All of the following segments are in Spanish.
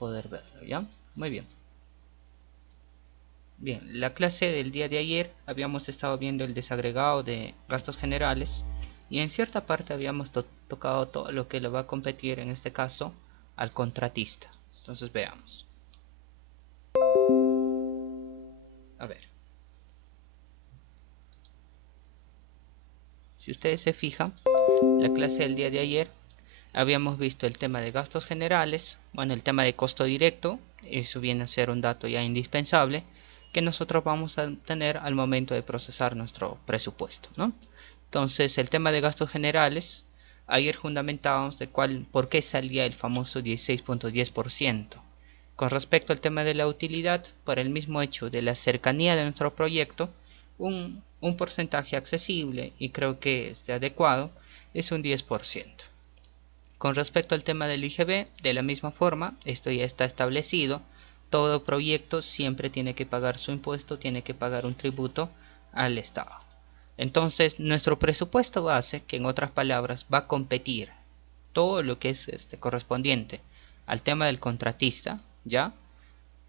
poder verlo, ¿ya? Muy bien. Bien, la clase del día de ayer habíamos estado viendo el desagregado de gastos generales y en cierta parte habíamos tocado todo lo que le va a competir en este caso al contratista. Entonces veamos. A ver. Si ustedes se fijan, la clase del día de ayer habíamos visto el tema de gastos generales, bueno, el tema de costo directo, eso viene a ser un dato ya indispensable que nosotros vamos a tener al momento de procesar nuestro presupuesto, ¿no? Entonces, el tema de gastos generales, ayer fundamentábamos de por qué salía el famoso 16.10%. Con respecto al tema de la utilidad, por el mismo hecho de la cercanía de nuestro proyecto, un porcentaje accesible y creo que adecuado es un 10%. Con respecto al tema del IGB, de la misma forma, esto ya está establecido, todo proyecto siempre tiene que pagar su impuesto, tiene que pagar un tributo al Estado. Entonces, nuestro presupuesto base, que en otras palabras va a competir todo lo que es correspondiente al tema del contratista, ¿ya?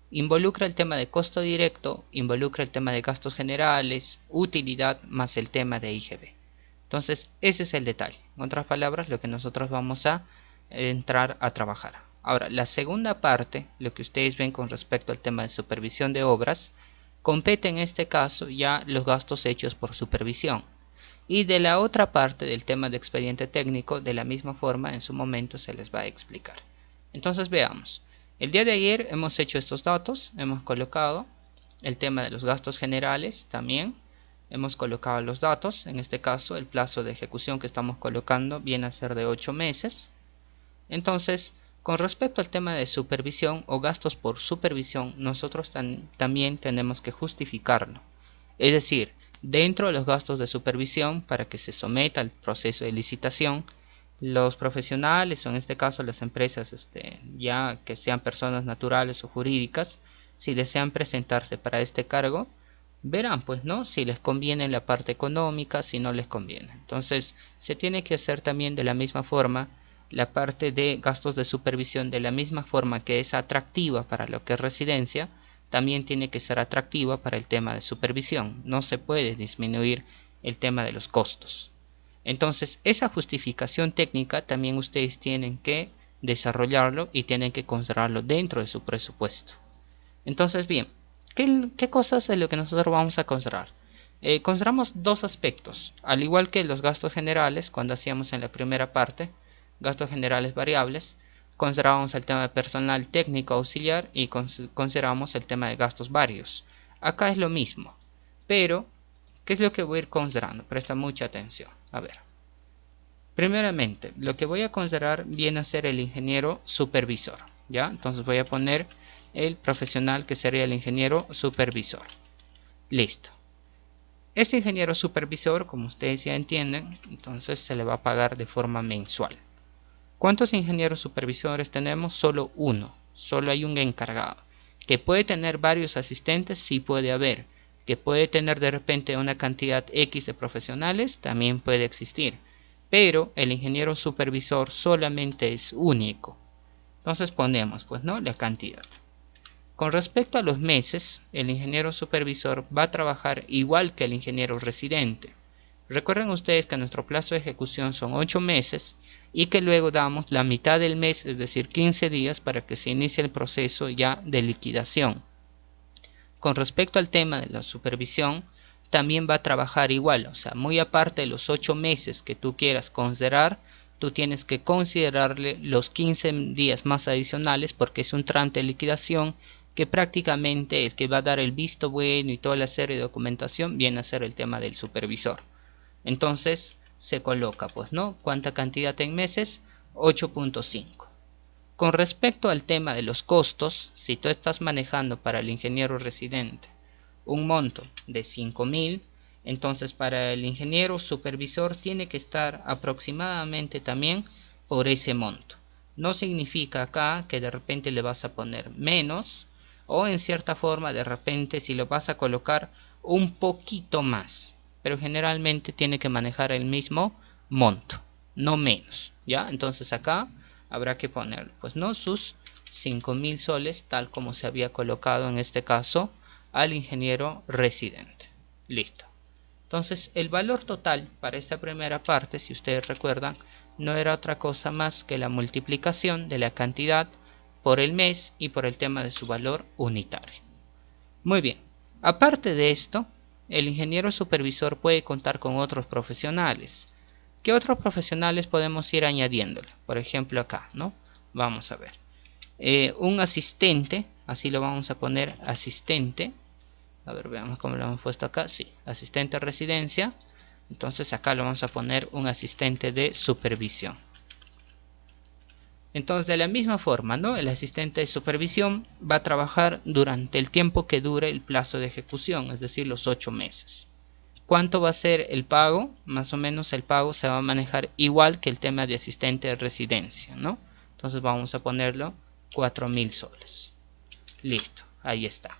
Involucra el tema de costo directo, involucra el tema de gastos generales, utilidad más el tema de IGB. Entonces, ese es el detalle. En otras palabras, lo que nosotros vamos a entrar a trabajar. Ahora, la segunda parte, lo que ustedes ven con respecto al tema de supervisión de obras, compete en este caso ya los gastos hechos por supervisión. Y de la otra parte del tema de expediente técnico, de la misma forma, en su momento se les va a explicar. Entonces, veamos. El día de ayer hemos hecho estos datos, hemos colocado el tema de los gastos generales también. Hemos colocado los datos, en este caso el plazo de ejecución que estamos colocando viene a ser de 8 meses. Entonces, con respecto al tema de supervisión o gastos por supervisión, nosotros también tenemos que justificarlo. Es decir, dentro de los gastos de supervisión, para que se someta al proceso de licitación, los profesionales, o en este caso las empresas, ya que sean personas naturales o jurídicas, si desean presentarse para este cargo, verán pues no si les conviene la parte económica, si no les conviene. Entonces se tiene que hacer también de la misma forma la parte de gastos de supervisión, de la misma forma que es atractiva para lo que es residencia, también tiene que ser atractiva para el tema de supervisión. No se puede disminuir el tema de los costos. Entonces esa justificación técnica también ustedes tienen que desarrollarlo y tienen que considerarlo dentro de su presupuesto. Entonces bien, ¿qué cosas es lo que nosotros vamos a considerar? Consideramos dos aspectos, al igual que los gastos generales, cuando hacíamos en la primera parte, gastos generales variables, considerábamos el tema de personal técnico auxiliar y consideramos el tema de gastos varios. Acá es lo mismo, pero ¿qué es lo que voy a ir considerando? Presta mucha atención. A ver, primeramente, lo que voy a considerar viene a ser el ingeniero supervisor, ¿ya? Entonces voy a poner el profesional que sería el ingeniero supervisor. Listo. Este ingeniero supervisor, como ustedes ya entienden, entonces se le va a pagar de forma mensual. ¿Cuántos ingenieros supervisores tenemos? Solo uno. Solo hay un encargado. ¿Que puede tener varios asistentes? Sí puede haber. ¿Que puede tener de repente una cantidad X de profesionales? También puede existir. Pero el ingeniero supervisor solamente es único. Entonces ponemos, pues, ¿no? La cantidad. Con respecto a los meses, el ingeniero supervisor va a trabajar igual que el ingeniero residente. Recuerden ustedes que nuestro plazo de ejecución son 8 meses y que luego damos la mitad del mes, es decir, 15 días para que se inicie el proceso ya de liquidación. Con respecto al tema de la supervisión, también va a trabajar igual, o sea, muy aparte de los 8 meses que tú quieras considerar, tú tienes que considerarle los 15 días más adicionales porque es un trámite de liquidación que prácticamente el que va a dar el visto bueno y toda la serie de documentación viene a ser el tema del supervisor. Entonces se coloca, pues, ¿no? ¿Cuánta cantidad en meses? 8.5. Con respecto al tema de los costos, si tú estás manejando para el ingeniero residente un monto de 5.000, entonces para el ingeniero supervisor tiene que estar aproximadamente también por ese monto. No significa acá que de repente le vas a poner menos o en cierta forma de repente si lo vas a colocar un poquito más, pero generalmente tiene que manejar el mismo monto, no menos, ¿ya? Entonces acá habrá que poner, pues, no sus 5.000 soles, tal como se había colocado en este caso al ingeniero residente. Listo. Entonces el valor total para esta primera parte, si ustedes recuerdan, no era otra cosa más que la multiplicación de la cantidad por el mes y por el tema de su valor unitario. Muy bien, aparte de esto, el ingeniero supervisor puede contar con otros profesionales. ¿Qué otros profesionales podemos ir añadiéndole? Por ejemplo acá, ¿no? Vamos a ver. Un asistente, así lo vamos a poner, asistente. A ver, veamos cómo lo hemos puesto acá. Sí, asistente de residencia. Entonces acá lo vamos a poner un asistente de supervisión. Entonces de la misma forma, ¿no? El asistente de supervisión va a trabajar durante el tiempo que dure el plazo de ejecución, es decir, los 8 meses. ¿Cuánto va a ser el pago? Más o menos el pago se va a manejar igual que el tema de asistente de residencia, ¿no? Entonces vamos a ponerlo 4.000 soles. Listo, ahí está.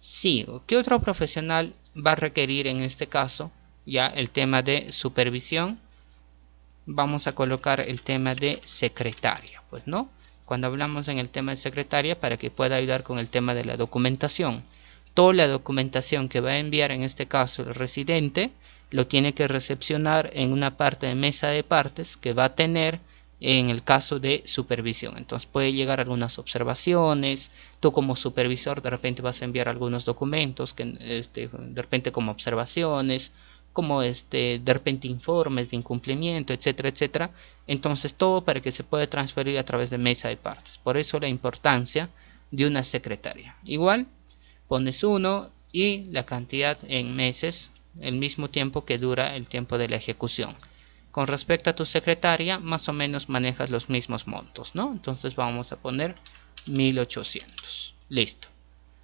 Sigo. ¿Qué otro profesional va a requerir en este caso? Ya el tema de supervisión. Vamos a colocar el tema de secretaria, pues no. Cuando hablamos en el tema de secretaria, para que pueda ayudar con el tema de la documentación. Toda la documentación que va a enviar en este caso el residente lo tiene que recepcionar en una parte de mesa de partes que va a tener en el caso de supervisión. Entonces puede llegar algunas observaciones. Tú como supervisor de repente vas a enviar algunos documentos que de repente como observaciones, como de repente informes de incumplimiento, etcétera, etcétera. Entonces todo para que se pueda transferir a través de mesa de partes. Por eso la importancia de una secretaria. Igual pones 1 y la cantidad en meses, el mismo tiempo que dura el tiempo de la ejecución. Con respecto a tu secretaria, más o menos manejas los mismos montos, ¿no? Entonces vamos a poner 1.800. Listo.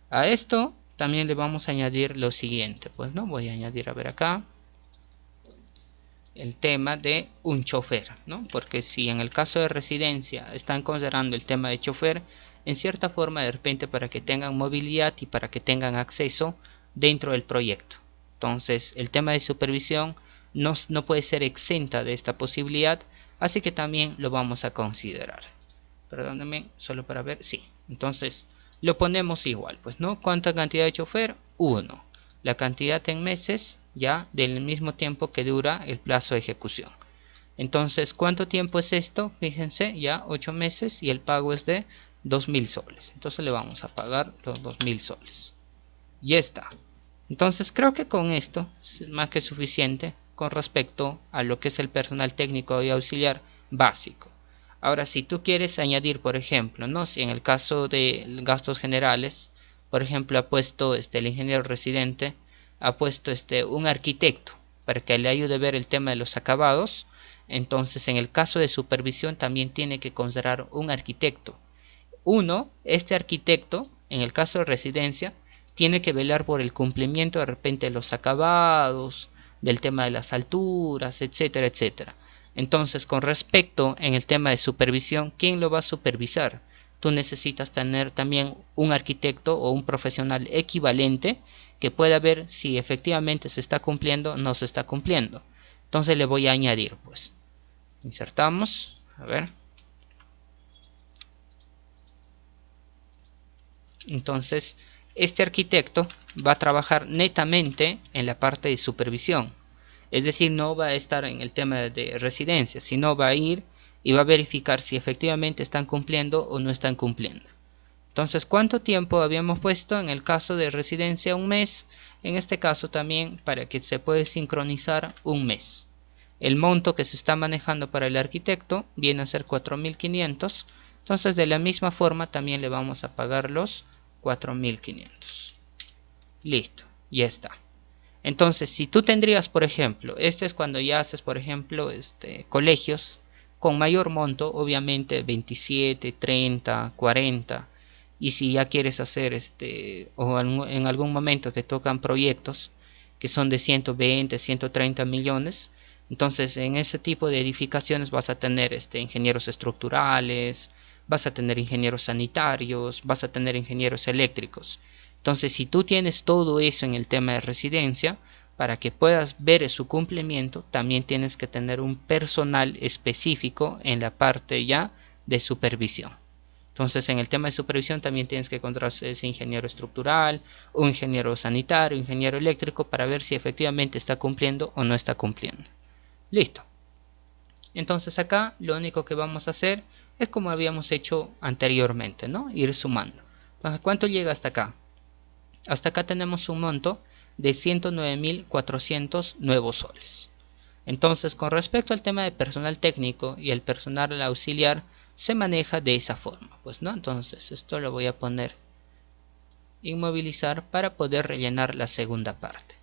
A esto también le vamos a añadir lo siguiente, pues no, voy a añadir, a ver acá, el tema de un chofer, ¿no? Porque si en el caso de residencia están considerando el tema de chofer, en cierta forma de repente para que tengan movilidad y para que tengan acceso dentro del proyecto. Entonces el tema de supervisión no puede ser exenta de esta posibilidad, así que también lo vamos a considerar. Perdónenme, solo para ver, sí. Entonces lo ponemos igual, pues no. ¿Cuánta cantidad de chofer? 1. La cantidad en meses, ya del mismo tiempo que dura el plazo de ejecución. Entonces, ¿cuánto tiempo es esto? Fíjense, ya 8 meses y el pago es de 2.000 soles. Entonces le vamos a pagar los 2.000 soles. Y está. Entonces creo que con esto es más que suficiente con respecto a lo que es el personal técnico y auxiliar básico. Ahora, si tú quieres añadir, por ejemplo, ¿no? Si en el caso de gastos generales, por ejemplo, ha puesto el ingeniero residente, ha puesto un arquitecto para que le ayude a ver el tema de los acabados. Entonces, en el caso de supervisión también tiene que considerar un arquitecto. Este arquitecto, en el caso de residencia, tiene que velar por el cumplimiento de repente de los acabados, del tema de las alturas, etcétera, etcétera. Entonces, con respecto en el tema de supervisión, ¿quién lo va a supervisar? Tú necesitas tener también un arquitecto o un profesional equivalente que pueda ver si efectivamente se está cumpliendo o no se está cumpliendo. Entonces le voy a añadir, pues, insertamos, a ver. Entonces, este arquitecto va a trabajar netamente en la parte de supervisión. Es decir, no va a estar en el tema de residencia, sino va a ir y va a verificar si efectivamente están cumpliendo o no están cumpliendo. Entonces, ¿cuánto tiempo habíamos puesto? En el caso de residencia, 1 mes. En este caso también, para que se pueda sincronizar, 1 mes. El monto que se está manejando para el arquitecto viene a ser 4.500. Entonces, de la misma forma, también le vamos a pagar los 4.500. Listo, ya está. Entonces, si tú tendrías, por ejemplo, esto es cuando ya haces, por ejemplo, colegios con mayor monto, obviamente 27, 30, 40. Y si ya quieres hacer, o en algún momento te tocan proyectos que son de 120, 130 millones, entonces en ese tipo de edificaciones vas a tener ingenieros estructurales, vas a tener ingenieros sanitarios, vas a tener ingenieros eléctricos. Entonces, si tú tienes todo eso en el tema de residencia, para que puedas ver su cumplimiento, también tienes que tener un personal específico en la parte ya de supervisión. Entonces en el tema de supervisión también tienes que encontrar ese ingeniero estructural, un ingeniero sanitario, un ingeniero eléctrico para ver si efectivamente está cumpliendo o no está cumpliendo. Listo. Entonces acá lo único que vamos a hacer es como habíamos hecho anteriormente, ¿no? Ir sumando. Entonces, ¿cuánto llega hasta acá? Hasta acá tenemos un monto de 109.400 nuevos soles. Entonces, con respecto al tema de personal técnico y el personal auxiliar, se maneja de esa forma, pues, ¿no? Entonces, esto lo voy a poner inmovilizar para poder rellenar la segunda parte.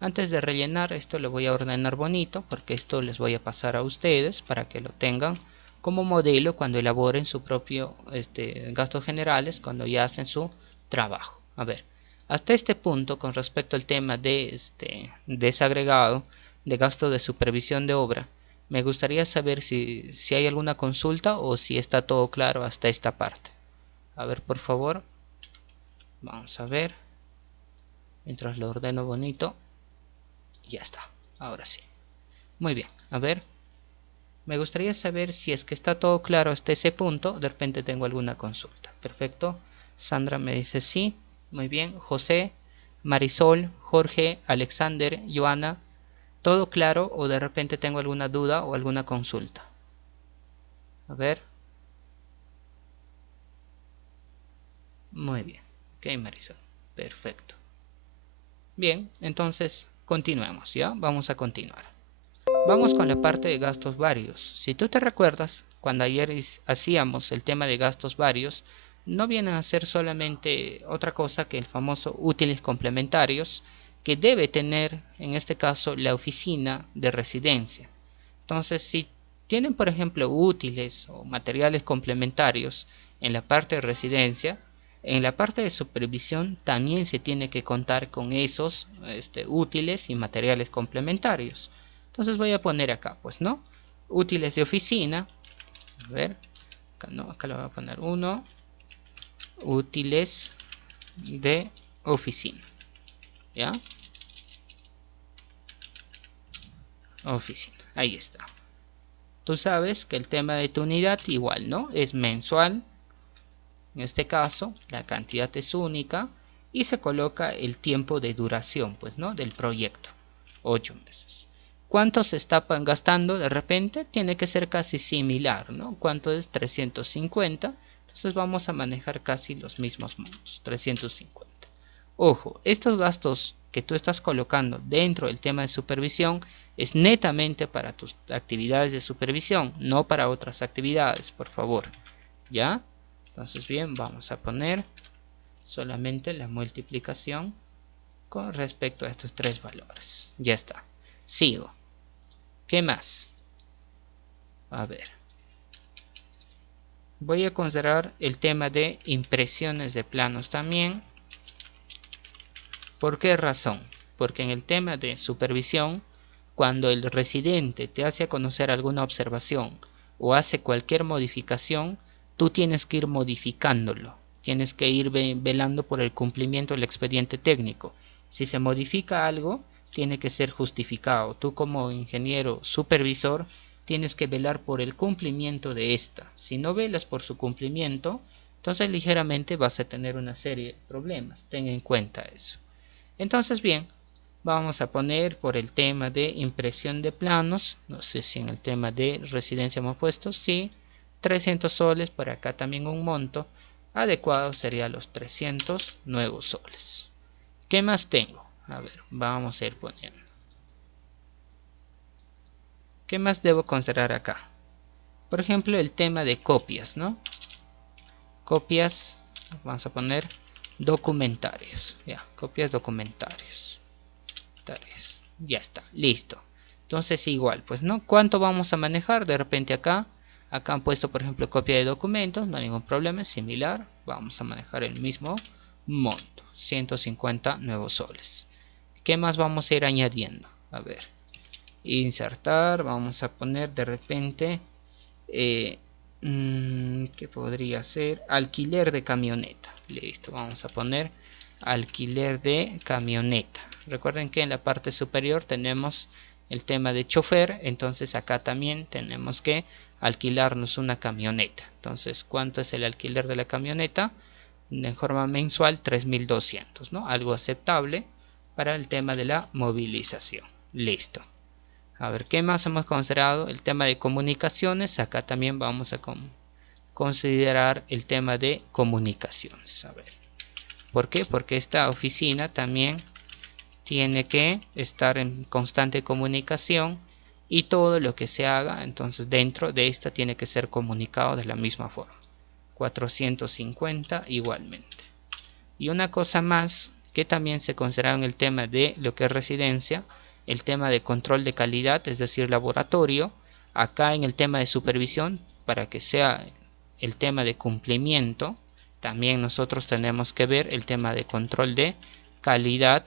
Antes de rellenar esto lo voy a ordenar bonito porque esto les voy a pasar a ustedes para que lo tengan como modelo cuando elaboren su propio gastos generales, cuando ya hacen su trabajo. A ver, hasta este punto con respecto al tema de desagregado de gasto de supervisión de obra, me gustaría saber si hay alguna consulta o si está todo claro hasta esta parte. A ver, por favor. Vamos a ver. Mientras lo ordeno bonito. Ya está. Ahora sí. Muy bien. A ver. Me gustaría saber si es que está todo claro hasta ese punto. De repente tengo alguna consulta. Perfecto. Sandra me dice sí. Muy bien. José, Marisol, Jorge, Alexander, Joana. ¿Todo claro o de repente tengo alguna duda o alguna consulta? A ver. Muy bien. Ok, Marisol. Perfecto. Bien, entonces continuemos, ¿ya? Vamos a continuar. Vamos con la parte de gastos varios. Si tú te recuerdas, cuando ayer hacíamos el tema de gastos varios, no vienen a ser solamente otra cosa que el famoso útiles complementarios que debe tener, en este caso, la oficina de residencia. Entonces, si tienen, por ejemplo, útiles o materiales complementarios en la parte de residencia, en la parte de supervisión también se tiene que contar con esos útiles y materiales complementarios. Entonces voy a poner acá, pues, ¿no? Útiles de oficina. A ver, acá no, acá le voy a poner 1. Útiles de oficina. ¿Ya? Oficina. Ahí está. Tú sabes que el tema de tu unidad igual, ¿no? Es mensual. En este caso, la cantidad es única y se coloca el tiempo de duración, pues, ¿no? Del proyecto. 8 meses. ¿Cuánto se está gastando de repente? Tiene que ser casi similar, ¿no? ¿Cuánto es? 350. Entonces vamos a manejar casi los mismos montos. 350. Ojo, estos gastos que tú estás colocando dentro del tema de supervisión es netamente para tus actividades de supervisión, no para otras actividades, por favor. ¿Ya? Entonces bien, vamos a poner solamente la multiplicación con respecto a estos tres valores. Ya está. Sigo. ¿Qué más? A ver. Voy a considerar el tema de impresiones de planos también. ¿Por qué razón? Porque en el tema de supervisión, cuando el residente te hace conocer alguna observación o hace cualquier modificación, tú tienes que ir modificándolo. Tienes que ir velando por el cumplimiento del expediente técnico. Si se modifica algo, tiene que ser justificado. Tú como ingeniero supervisor tienes que velar por el cumplimiento de esta. Si no velas por su cumplimiento, entonces ligeramente vas a tener una serie de problemas. Ten en cuenta eso. Entonces bien, vamos a poner por el tema de impresión de planos, no sé si en el tema de residencia hemos puesto, sí, 300 soles, por acá también un monto adecuado sería los 300 nuevos soles. ¿Qué más tengo? A ver, vamos a ir poniendo. ¿Qué más debo considerar acá? Por ejemplo, el tema de copias, ¿no? Copias, vamos a poner documentarios, ya, copias documentarios. Ya está, listo. Entonces igual, pues, ¿no? ¿Cuánto vamos a manejar? De repente acá han puesto, por ejemplo, copia de documentos, no hay ningún problema, es similar. Vamos a manejar el mismo monto, 150 nuevos soles. ¿Qué más vamos a ir añadiendo? A ver, insertar, vamos a poner de repente, ¿qué podría ser? Alquiler de camioneta. Listo, vamos a poner alquiler de camioneta. Recuerden que en la parte superior tenemos el tema de chofer, entonces acá también tenemos que alquilarnos una camioneta. Entonces, ¿cuánto es el alquiler de la camioneta? En forma mensual 3.200, ¿no? Algo aceptable para el tema de la movilización. Listo. A ver, ¿qué más hemos considerado? El tema de comunicaciones. Acá también vamos a considerar el tema de comunicaciones. A ver, ¿por qué? Porque esta oficina también tiene que estar en constante comunicación y todo lo que se haga, entonces dentro de esta tiene que ser comunicado de la misma forma. 450 igualmente. Y una cosa más que también se considera en el tema de lo que es residencia, el tema de control de calidad, es decir, laboratorio. Acá en el tema de supervisión, para que sea el tema de cumplimiento, también nosotros tenemos que ver el tema de control de calidad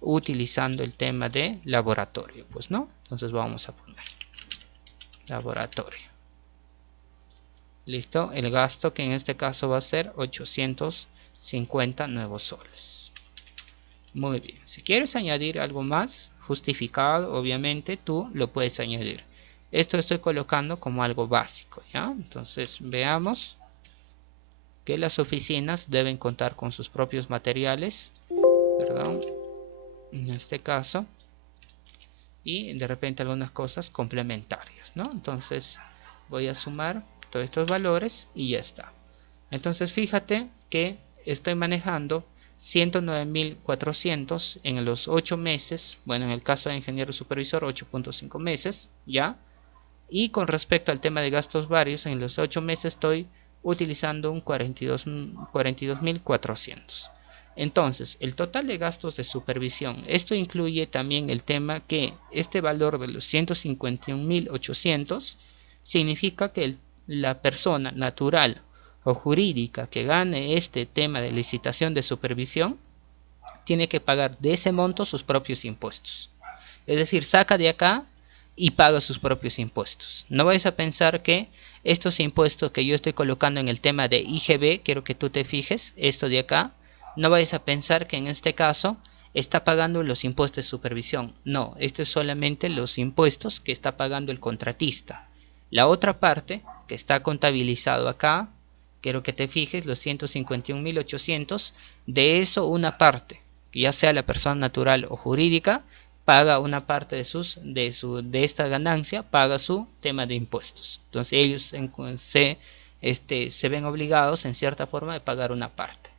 utilizando el tema de laboratorio, pues no. Entonces vamos a poner laboratorio. Listo, el gasto que en este caso va a ser 850 nuevos soles. Muy bien, si quieres añadir algo más justificado, obviamente tú lo puedes añadir. Esto estoy colocando como algo básico, ¿ya? Entonces veamos que las oficinas deben contar con sus propios materiales, perdón, en este caso, y de repente algunas cosas complementarias, ¿no? Entonces voy a sumar todos estos valores y ya está. Entonces fíjate que estoy manejando 109.400 en los 8 meses, bueno, en el caso de ingeniero supervisor 8.5 meses, ¿ya? Y con respecto al tema de gastos varios, en los 8 meses estoy utilizando un 42.400. Entonces, el total de gastos de supervisión, esto incluye también el tema que este valor de los 151.800 significa que la persona natural o jurídica que gane este tema de licitación de supervisión tiene que pagar de ese monto sus propios impuestos. Es decir, saca de acá y paga sus propios impuestos. No vais a pensar que estos impuestos que yo estoy colocando en el tema de IGB, quiero que tú te fijes, esto de acá, no vais a pensar que en este caso está pagando los impuestos de supervisión. No, esto es solamente los impuestos que está pagando el contratista. La otra parte que está contabilizado acá, quiero que te fijes, los 151.800, de eso una parte, que ya sea la persona natural o jurídica, paga una parte de esta ganancia, paga su tema de impuestos. Entonces ellos se ven obligados en cierta forma de pagar una parte.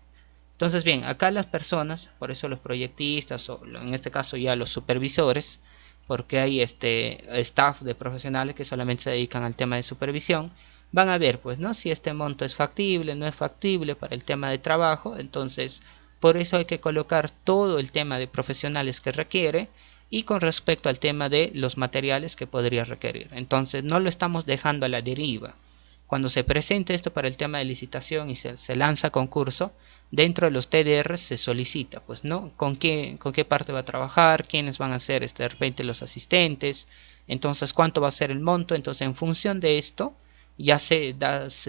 Entonces bien, acá las personas, por eso los proyectistas o en este caso ya los supervisores, porque hay staff de profesionales que solamente se dedican al tema de supervisión, van a ver pues no si este monto es factible, no es factible para el tema de trabajo. Entonces por eso hay que colocar todo el tema de profesionales que requiere y con respecto al tema de los materiales que podría requerir. Entonces no lo estamos dejando a la deriva. Cuando se presente esto para el tema de licitación y se lanza concurso, dentro de los TDR se solicita, pues, ¿no? ¿Con qué parte va a trabajar? ¿Quiénes van a ser de repente los asistentes? Entonces, ¿cuánto va a ser el monto? Entonces, en función de esto, ya se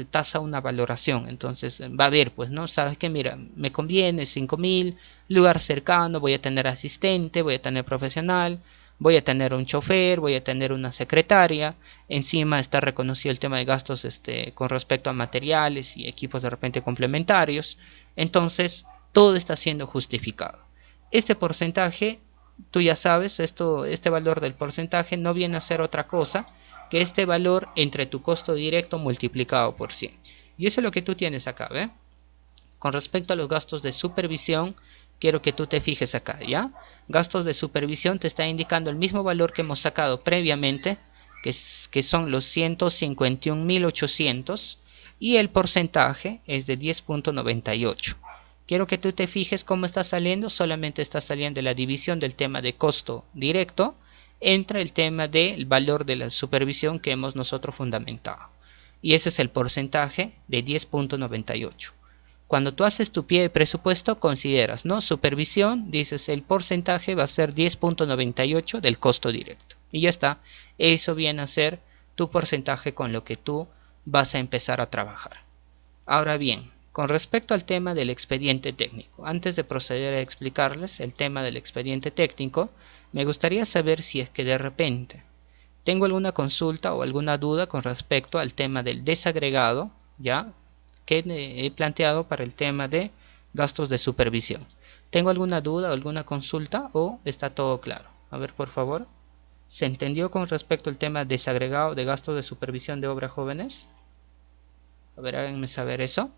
tasa una valoración. Entonces, va a ver, pues, ¿no? Sabes que, mira, me conviene 5.000, lugar cercano, voy a tener asistente, voy a tener profesional, voy a tener un chofer, voy a tener una secretaria, encima está reconocido el tema de gastos con respecto a materiales y equipos de repente complementarios. Entonces todo está siendo justificado. Este porcentaje, tú ya sabes, este valor del porcentaje no viene a ser otra cosa que este valor entre tu costo directo multiplicado por 100. Y eso es lo que tú tienes acá, ¿ve? Con respecto a los gastos de supervisión, quiero que tú te fijes acá, ¿ya? Gastos de supervisión te está indicando el mismo valor que hemos sacado previamente, que son los 151.800, y el porcentaje es de 10.98. Quiero que tú te fijes cómo está saliendo. Solamente está saliendo la división del tema de costo directo entre el tema del valor de la supervisión que hemos nosotros fundamentado. Y ese es el porcentaje de 10.98. Cuando tú haces tu pie de presupuesto, consideras, ¿no? Supervisión, dices el porcentaje va a ser 10.98 del costo directo. Y ya está. Eso viene a ser tu porcentaje con lo que tú vas a empezar a trabajar. Ahora bien, con respecto al tema del expediente técnico, antes de proceder a explicarles el tema del expediente técnico, me gustaría saber si es que de repente tengo alguna consulta o alguna duda con respecto al tema del desagregado, ya que he planteado para el tema de gastos de supervisión. ¿Tengo alguna duda o alguna consulta o está todo claro? A ver, por favor. ¿Se entendió con respecto al tema desagregado de gastos de supervisión de obras jóvenes? A ver, háganme saber eso.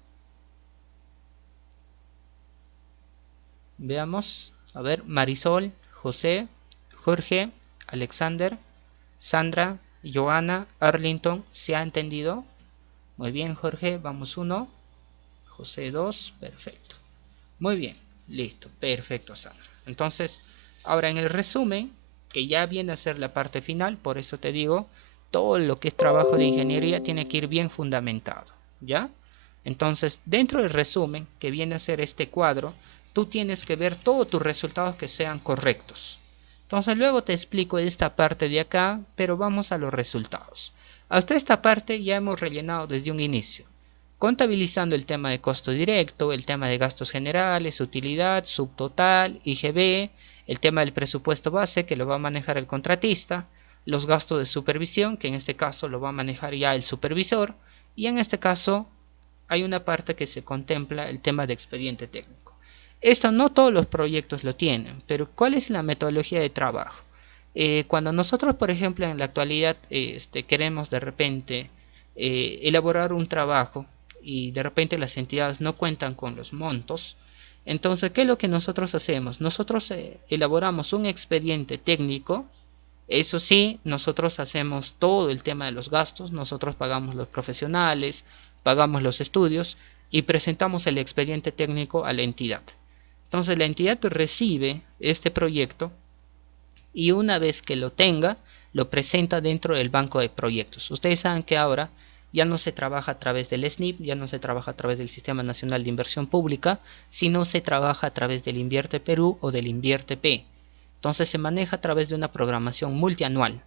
Veamos. A ver, Marisol, José, Jorge, Alexander, Sandra, Joana, Arlington, ¿se ha entendido? Muy bien, Jorge, vamos 1. José 2, perfecto. Muy bien, listo, perfecto, Sandra. Entonces, ahora en el resumen, que ya viene a ser la parte final, por eso te digo, todo lo que es trabajo de ingeniería tiene que ir bien fundamentado, ¿ya? Entonces, dentro del resumen, que viene a ser este cuadro, tú tienes que ver todos tus resultados que sean correctos. Entonces, luego te explico esta parte de acá, pero vamos a los resultados. Hasta esta parte ya hemos rellenado desde un inicio, contabilizando el tema de costo directo, el tema de gastos generales, utilidad, subtotal, IGB, el tema del presupuesto base que lo va a manejar el contratista, los gastos de supervisión que en este caso lo va a manejar ya el supervisor, y en este caso hay una parte que se contempla el tema de expediente técnico. Esto no todos los proyectos lo tienen, pero ¿cuál es la metodología de trabajo? Cuando nosotros, por ejemplo, en la actualidad queremos de repente elaborar un trabajo y de repente las entidades no cuentan con los montos, entonces, ¿qué es lo que nosotros hacemos? Nosotros elaboramos un expediente técnico. Eso sí, nosotros hacemos todo el tema de los gastos, nosotros pagamos los profesionales, pagamos los estudios y presentamos el expediente técnico a la entidad. Entonces la entidad recibe este proyecto y una vez que lo tenga, lo presenta dentro del banco de proyectos. Ustedes saben que ahora ya no se trabaja a través del SNIP, ya no se trabaja a través del Sistema Nacional de Inversión Pública, sino se trabaja a través del Invierte Perú o del Invierte P. Entonces se maneja a través de una programación multianual.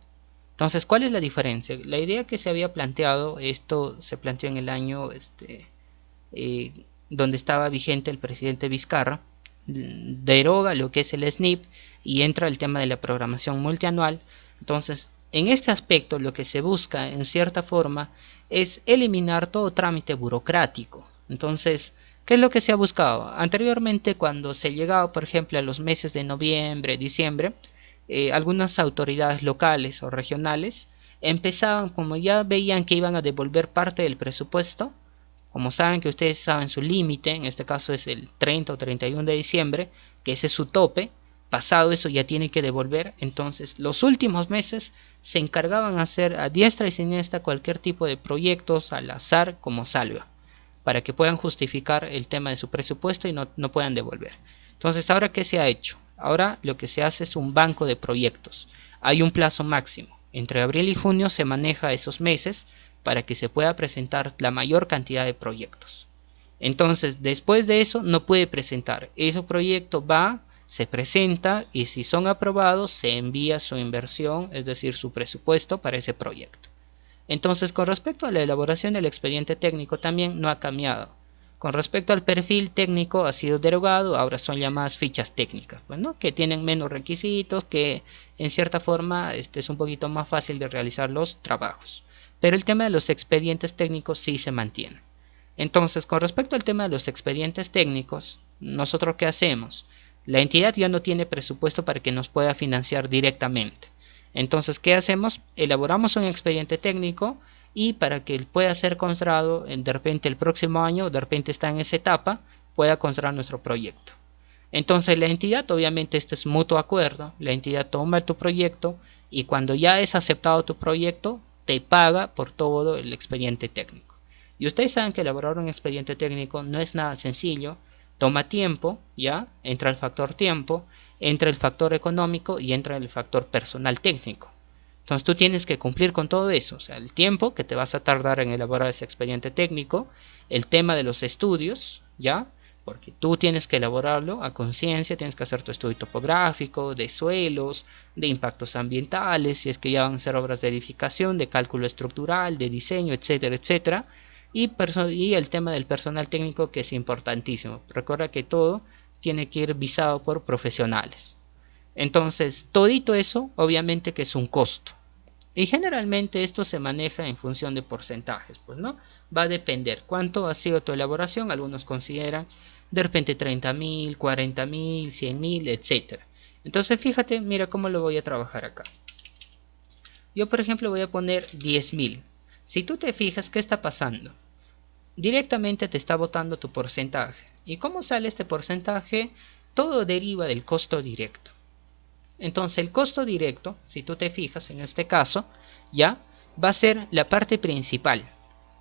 Entonces, ¿cuál es la diferencia? La idea que se había planteado, esto se planteó en el año eh, donde estaba vigente el presidente Vizcarra, deroga lo que es el SNIP y entra el tema de la programación multianual. Entonces, en este aspecto lo que se busca en cierta forma es eliminar todo trámite burocrático. Entonces, ¿qué es lo que se ha buscado? Anteriormente, cuando se llegaba, por ejemplo, a los meses de noviembre, diciembre, algunas autoridades locales o regionales empezaban, como ya veían que iban a devolver parte del presupuesto, como saben que ustedes saben su límite, en este caso es el 30 o 31 de diciembre, que ese es su tope, pasado eso ya tienen que devolver, entonces los últimos meses se encargaban de hacer a diestra y siniestra cualquier tipo de proyectos al azar como salva, para que puedan justificar el tema de su presupuesto y no puedan devolver. Entonces, ¿ahora qué se ha hecho? Ahora lo que se hace es un banco de proyectos. Hay un plazo máximo. Entre abril y junio se maneja esos meses para que se pueda presentar la mayor cantidad de proyectos. Entonces, después de eso no puede presentar. Ese proyecto va, se presenta y si son aprobados se envía su inversión, es decir, su presupuesto para ese proyecto. Entonces, con respecto a la elaboración del expediente técnico también no ha cambiado. Con respecto al perfil técnico ha sido derogado, ahora son llamadas fichas técnicas, bueno, que tienen menos requisitos, que en cierta forma es un poquito más fácil de realizar los trabajos. Pero el tema de los expedientes técnicos sí se mantiene. Entonces, con respecto al tema de los expedientes técnicos, ¿nosotros qué hacemos? La entidad ya no tiene presupuesto para que nos pueda financiar directamente. Entonces, ¿qué hacemos? Elaboramos un expediente técnico y para que él pueda ser considerado de repente el próximo año, de repente está en esa etapa, pueda considerar nuestro proyecto. Entonces la entidad, obviamente este es mutuo acuerdo, la entidad toma tu proyecto y cuando ya es aceptado tu proyecto, te paga por todo el expediente técnico. Y ustedes saben que elaborar un expediente técnico no es nada sencillo, toma tiempo, ya, entra el factor tiempo, entra el factor económico y entra el factor personal técnico. Entonces tú tienes que cumplir con todo eso, o sea, el tiempo que te vas a tardar en elaborar ese expediente técnico, el tema de los estudios, ¿ya? Porque tú tienes que elaborarlo a conciencia, tienes que hacer tu estudio topográfico, de suelos, de impactos ambientales, si es que ya van a ser obras de edificación, de cálculo estructural, de diseño, etcétera, etcétera. Y el tema del personal técnico que es importantísimo. Recuerda que todo tiene que ir visado por profesionales. Entonces, todito eso, obviamente que es un costo. Y generalmente esto se maneja en función de porcentajes, pues no, va a depender cuánto ha sido tu elaboración. Algunos consideran de repente 30.000, 40.000, 100.000, etcétera. Entonces fíjate, mira cómo lo voy a trabajar acá. Yo por ejemplo voy a poner 10.000. Si tú te fijas, ¿qué está pasando? Directamente te está botando tu porcentaje. ¿Y cómo sale este porcentaje? Todo deriva del costo directo. Entonces el costo directo, si tú te fijas en este caso, ya va a ser la parte principal.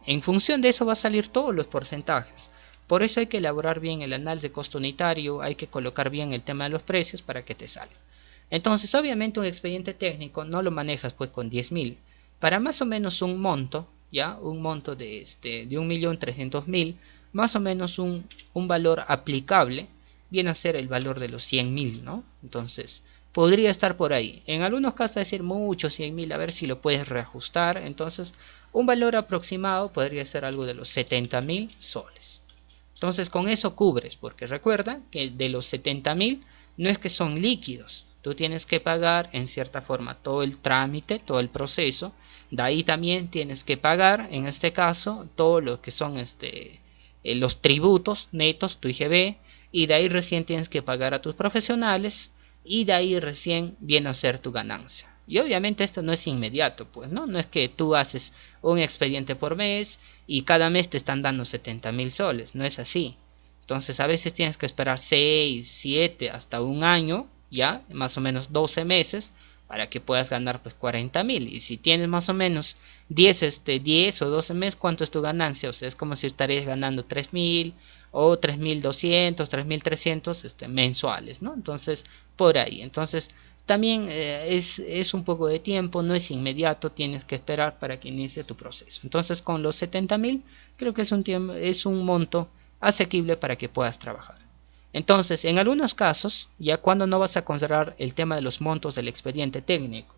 En función de eso va a salir todos los porcentajes. Por eso hay que elaborar bien el análisis de costo unitario, hay que colocar bien el tema de los precios para que te salga. Entonces obviamente un expediente técnico no lo manejas pues con 10.000. Para más o menos un monto, ya un monto de 1.300.000, más o menos un valor aplicable viene a ser el valor de los 100.000, ¿no? Entonces podría estar por ahí. En algunos casos decir mucho 100.000, a ver si lo puedes reajustar. Entonces un valor aproximado podría ser algo de los 70.000 soles. Entonces con eso cubres, porque recuerda que de los 70.000 no es que son líquidos. Tú tienes que pagar en cierta forma todo el trámite, todo el proceso. De ahí también tienes que pagar, en este caso, todo lo que son los tributos netos, tu IGB, y de ahí recién tienes que pagar a tus profesionales, y de ahí recién viene a ser tu ganancia. Y obviamente esto no es inmediato, pues, ¿no? No es que tú haces un expediente por mes y cada mes te están dando 70.000 soles, no es así. Entonces a veces tienes que esperar 6, 7, hasta un año, ya, más o menos 12 meses, para que puedas ganar pues 40.000. Y si tienes más o menos 10 o 12 meses, ¿cuánto es tu ganancia? O sea, es como si estarías ganando 3.000 o 3.200, 3.300 mensuales, ¿no? Entonces, por ahí. Entonces, también es un poco de tiempo, no es inmediato, tienes que esperar para que inicie tu proceso. Entonces, con los 70.000, creo que es un monto asequible para que puedas trabajar. Entonces, en algunos casos, ya cuando no vas a considerar el tema de los montos del expediente técnico,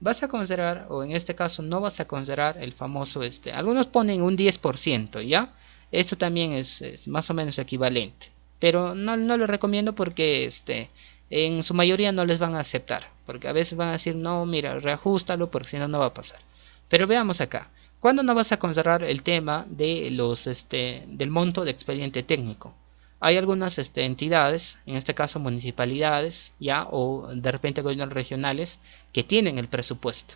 vas a considerar, o en este caso no vas a considerar el famoso, algunos ponen un 10%, ¿ya? Esto también es más o menos equivalente, pero no lo recomiendo porque en su mayoría no les van a aceptar, porque a veces van a decir, no, mira, reajustalo porque si no, no va a pasar. Pero veamos acá, ¿cuándo no vas a considerar el tema de del monto de expediente técnico? Hay algunas entidades, en este caso municipalidades, ya, o de repente gobiernos regionales, que tienen el presupuesto.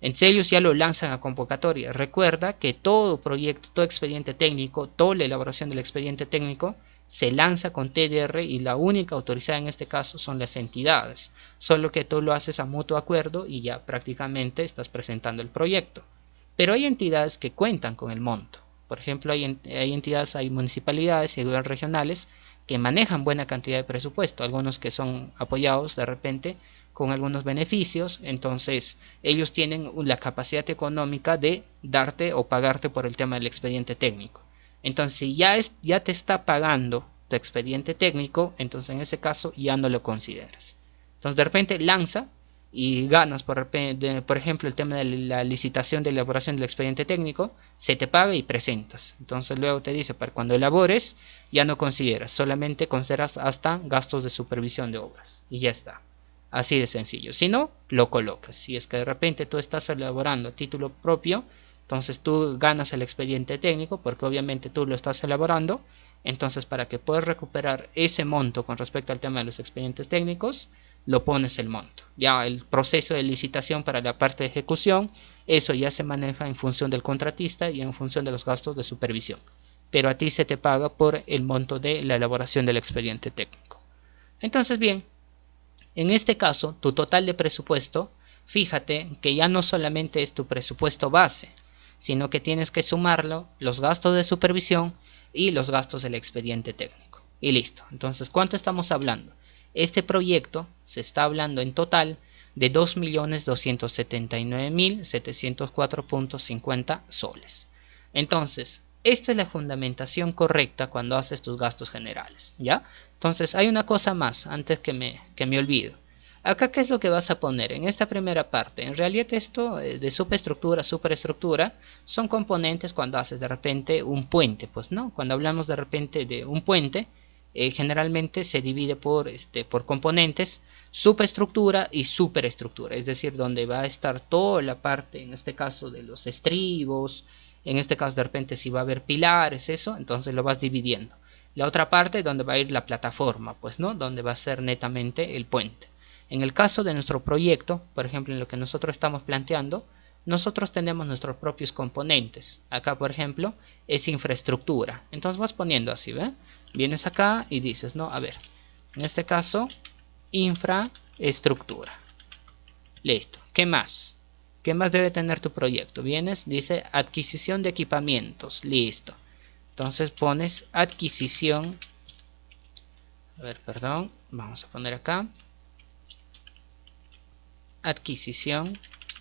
Entonces ellos ya lo lanzan a convocatoria. Recuerda que todo proyecto, todo expediente técnico, toda la elaboración del expediente técnico se lanza con TDR y la única autorizada en este caso son las entidades. Solo que tú lo haces a mutuo acuerdo y ya prácticamente estás presentando el proyecto. Pero hay entidades que cuentan con el monto. Por ejemplo, hay entidades, hay municipalidades y gobiernos regionales que manejan buena cantidad de presupuesto, algunos que son apoyados de repente con algunos beneficios, entonces ellos tienen la capacidad económica de darte o pagarte por el tema del expediente técnico. Entonces, si ya te está pagando tu expediente técnico, entonces en ese caso ya no lo consideras. Entonces, de repente lanza y ganas, por ejemplo, el tema de la licitación de elaboración del expediente técnico, se te paga y presentas. Entonces luego te dice, para cuando elabores, ya no consideras, solamente consideras hasta gastos de supervisión de obras. Y ya está. Así de sencillo. Si no, lo colocas. Si es que de repente tú estás elaborando a título propio, entonces tú ganas el expediente técnico, porque obviamente tú lo estás elaborando. Entonces, para que puedas recuperar ese monto con respecto al tema de los expedientes técnicos, lo pones el monto. Ya el proceso de licitación para la parte de ejecución, eso ya se maneja en función del contratista y en función de los gastos de supervisión. Pero a ti se te paga por el monto de la elaboración del expediente técnico. Entonces, bien, en este caso, tu total de presupuesto, fíjate que ya no solamente es tu presupuesto base, sino que tienes que sumarlo los gastos de supervisión y los gastos del expediente técnico. Y listo. Entonces, ¿cuánto estamos hablando? Este proyecto se está hablando en total de 2.279.704.50 soles. Entonces, esta es la fundamentación correcta cuando haces tus gastos generales, ¿ya? Entonces, hay una cosa más antes que me olvido. Acá, ¿qué es lo que vas a poner? En esta primera parte, en realidad esto de superestructura, son componentes cuando haces de repente un puente, pues, ¿no? Cuando hablamos de repente de un puente, generalmente se divide por componentes, Subestructura y superestructura, es decir, donde va a estar toda la parte, en este caso de los estribos, en este caso de repente si va a haber pilares, eso, entonces lo vas dividiendo. La otra parte donde va a ir la plataforma, pues, ¿no? Donde va a ser netamente el puente. En el caso de nuestro proyecto, por ejemplo, en lo que nosotros estamos planteando, nosotros tenemos nuestros propios componentes. Acá, por ejemplo, es infraestructura. Entonces vas poniendo así, ¿ve? Vienes acá y dices, no, a ver, en este caso, infraestructura. Listo. ¿Qué más? ¿Qué más debe tener tu proyecto? Vienes, dice adquisición de equipamientos. Listo. Entonces pones adquisición. A ver, perdón. Vamos a poner acá. Adquisición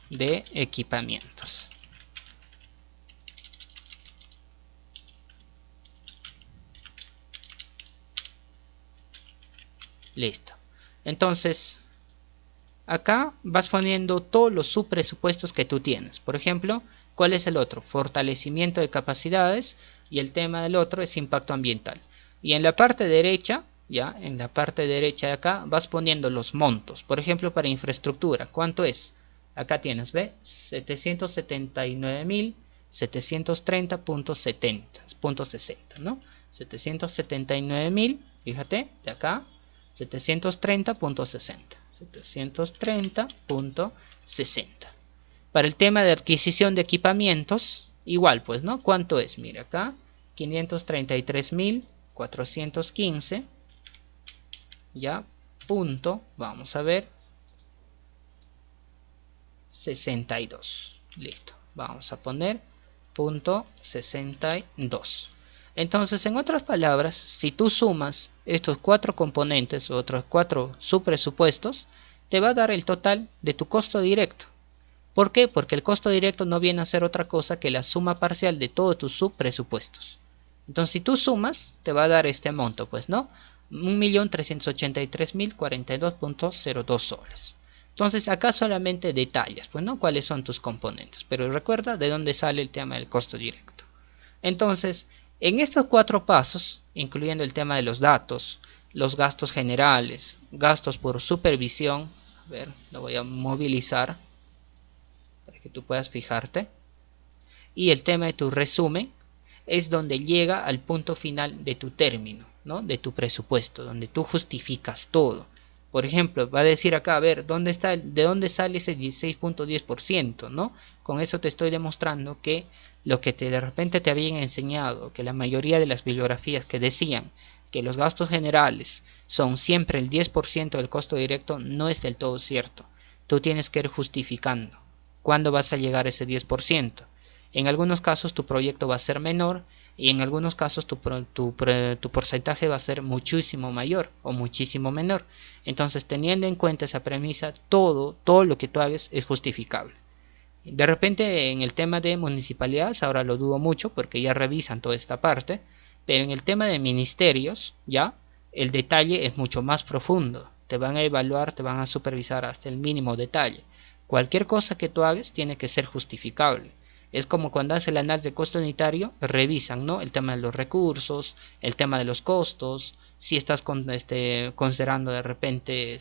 de equipamientos. Listo. Entonces, acá vas poniendo todos los subpresupuestos que tú tienes. Por ejemplo, ¿cuál es el otro? Fortalecimiento de capacidades, y el tema del otro es impacto ambiental. Y en la parte derecha, ya, en la parte derecha de acá, vas poniendo los montos. Por ejemplo, para infraestructura, ¿cuánto es? Acá tienes, ¿ve? 779.730.60, ¿no? 779.000, fíjate, de acá, 730.60. 730.60. Para el tema de adquisición de equipamientos, igual pues, ¿no? ¿Cuánto es? Mira acá, 533.415. Ya, punto, vamos a ver, 62. Listo, vamos a poner punto 62. Entonces, en otras palabras, si tú sumas estos cuatro componentes o otros cuatro subpresupuestos, te va a dar el total de tu costo directo. ¿Por qué? Porque el costo directo no viene a ser otra cosa que la suma parcial de todos tus subpresupuestos. Entonces, si tú sumas, te va a dar este monto, pues, ¿no? 1.383.042.02 soles. Entonces, acá solamente detallas, pues, ¿no? ¿Cuáles son tus componentes? Pero recuerda de dónde sale el tema del costo directo. Entonces, en estos cuatro pasos, incluyendo el tema de los datos, los gastos generales, gastos por supervisión, a ver, lo voy a movilizar para que tú puedas fijarte, y el tema de tu resumen, es donde llega al punto final de tu término, ¿no? De tu presupuesto, donde tú justificas todo. Por ejemplo, va a decir acá, a ver, ¿de dónde sale ese 16.10%? ¿No? Con eso te estoy demostrando que lo que de repente te habían enseñado, que la mayoría de las bibliografías que decían que los gastos generales son siempre el 10% del costo directo, no es del todo cierto. Tú tienes que ir justificando cuándo vas a llegar a ese 10%. En algunos casos tu proyecto va a ser menor y en algunos casos tu porcentaje va a ser muchísimo mayor o muchísimo menor. Entonces, teniendo en cuenta esa premisa, todo lo que tú hagas es justificable. De repente en el tema de municipalidades, ahora lo dudo mucho porque ya revisan toda esta parte, pero en el tema de ministerios, ya, el detalle es mucho más profundo. Te van a evaluar, te van a supervisar hasta el mínimo detalle. Cualquier cosa que tú hagas tiene que ser justificable. Es como cuando haces el análisis de costo unitario, revisan, ¿no? El tema de los recursos, el tema de los costos, si estás considerando de repente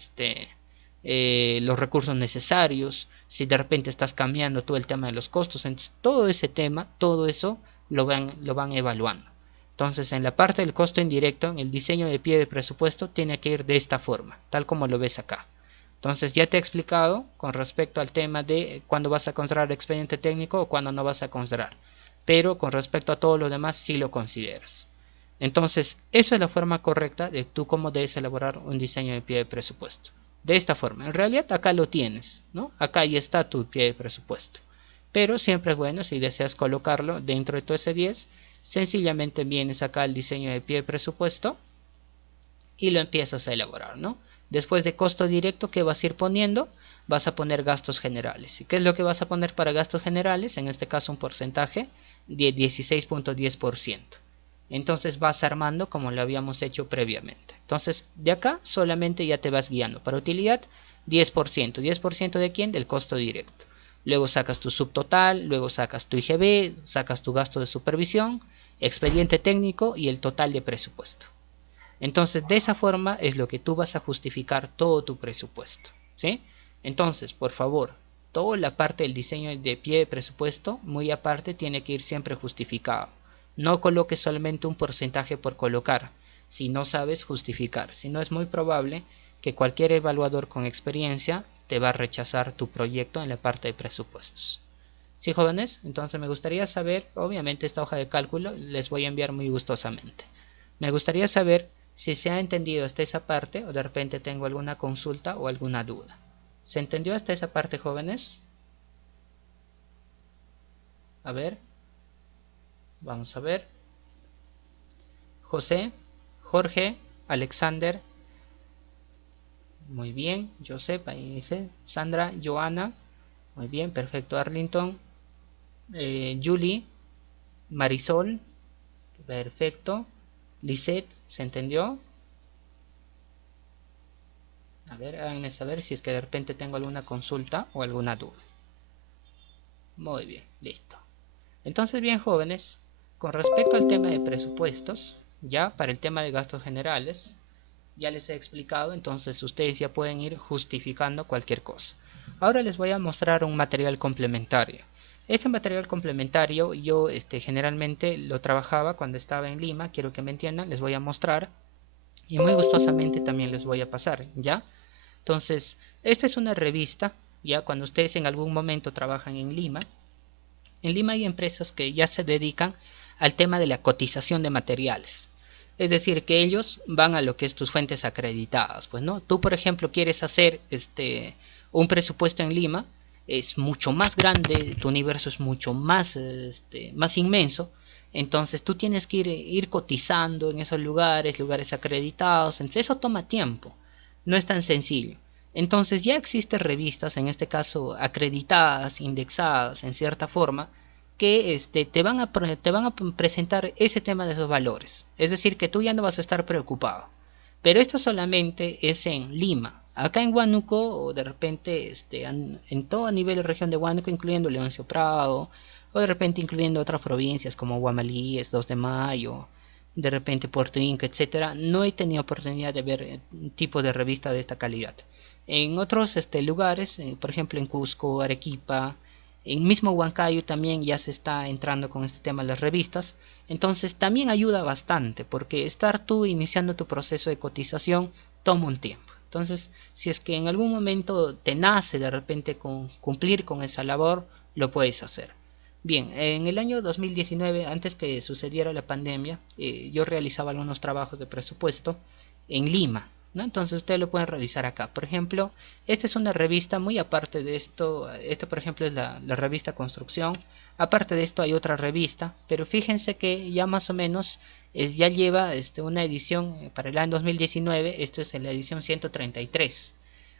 los recursos necesarios, si de repente estás cambiando todo el tema de los costos. Entonces, todo ese tema, todo eso lo van evaluando. Entonces, en la parte del costo indirecto, en el diseño de pie de presupuesto, tiene que ir de esta forma, tal como lo ves acá. Entonces, ya te he explicado con respecto al tema de cuándo vas a considerar expediente técnico o cuándo no vas a considerar. Pero con respecto a todo lo demás, sí lo consideras. Entonces, eso es la forma correcta de tú cómo debes elaborar un diseño de pie de presupuesto. De esta forma, en realidad acá lo tienes, ¿no? Acá ya está tu pie de presupuesto. Pero siempre es bueno, si deseas colocarlo dentro de todo ese 10, sencillamente vienes acá al diseño de pie de presupuesto y lo empiezas a elaborar, ¿no? Después de costo directo, ¿qué vas a ir poniendo? Vas a poner gastos generales. ¿Y qué es lo que vas a poner para gastos generales? En este caso un porcentaje de 16.10%. Entonces vas armando como lo habíamos hecho previamente. Entonces de acá solamente ya te vas guiando. Para utilidad 10%. ¿10% de quién? Del costo directo. Luego sacas tu subtotal, luego sacas tu IGB, sacas tu gasto de supervisión, expediente técnico y el total de presupuesto. Entonces, de esa forma es lo que tú vas a justificar todo tu presupuesto, ¿sí? Entonces, por favor, toda la parte del diseño de pie de presupuesto, muy aparte, tiene que ir siempre justificado. No coloques solamente un porcentaje por colocar, si no sabes justificar. Si no, es muy probable que cualquier evaluador con experiencia te va a rechazar tu proyecto en la parte de presupuestos. ¿Sí, jóvenes? Entonces me gustaría saber, obviamente esta hoja de cálculo les voy a enviar muy gustosamente. Me gustaría saber si se ha entendido hasta esa parte o de repente tengo alguna consulta o alguna duda. ¿Se entendió hasta esa parte, jóvenes? A ver, vamos a ver. José, Jorge, Alexander, muy bien. Josep, ahí dice. Sandra, Joana, muy bien, perfecto. Arlington, Julie, Marisol, perfecto. Lisette, ¿se entendió? A ver, háganme saber si es que de repente tengo alguna consulta o alguna duda. Muy bien, listo. Entonces, bien, jóvenes, con respecto al tema de presupuestos, ya para el tema de gastos generales, ya les he explicado, entonces ustedes ya pueden ir justificando cualquier cosa. Ahora les voy a mostrar un material complementario. Este material complementario yo generalmente lo trabajaba cuando estaba en Lima, quiero que me entiendan, les voy a mostrar y muy gustosamente también les voy a pasar, ¿ya? Entonces, esta es una revista, ya cuando ustedes en algún momento trabajan en Lima hay empresas que ya se dedican al tema de la cotización de materiales. Es decir, que ellos van a lo que es tus fuentes acreditadas. Pues no, tú por ejemplo quieres hacer un presupuesto en Lima, es mucho más grande, tu universo es mucho más, más inmenso. Entonces tú tienes que ir cotizando en esos lugares, lugares acreditados. Entonces eso toma tiempo. No es tan sencillo. Entonces ya existen revistas, en este caso acreditadas, indexadas en cierta forma, que te van a presentar ese tema de esos valores. Es decir, que tú ya no vas a estar preocupado. Pero esto solamente es en Lima. Acá en Huánuco, o de repente en todo nivel de región de Huánuco, incluyendo Leoncio Prado, o de repente incluyendo otras provincias como Guamalíes, 2 de Mayo, de repente Puerto Inca, etcétera, no he tenido oportunidad de ver un tipo de revista de esta calidad. En otros lugares, por ejemplo en Cusco, Arequipa, en mismo Huancayo también ya se está entrando con este tema de las revistas. Entonces también ayuda bastante porque estar tú iniciando tu proceso de cotización toma un tiempo. Entonces, si es que en algún momento te nace de repente cumplir con esa labor, lo puedes hacer. Bien, en el año 2019, antes que sucediera la pandemia, yo realizaba algunos trabajos de presupuesto en Lima, ¿no? Entonces ustedes lo pueden revisar acá. Por ejemplo, esta es una revista muy aparte de esto. Esta, por ejemplo, es la revista Construcción. Aparte de esto hay otra revista, pero fíjense que ya más o menos ya lleva una edición para el año 2019. Esto es en la edición 133.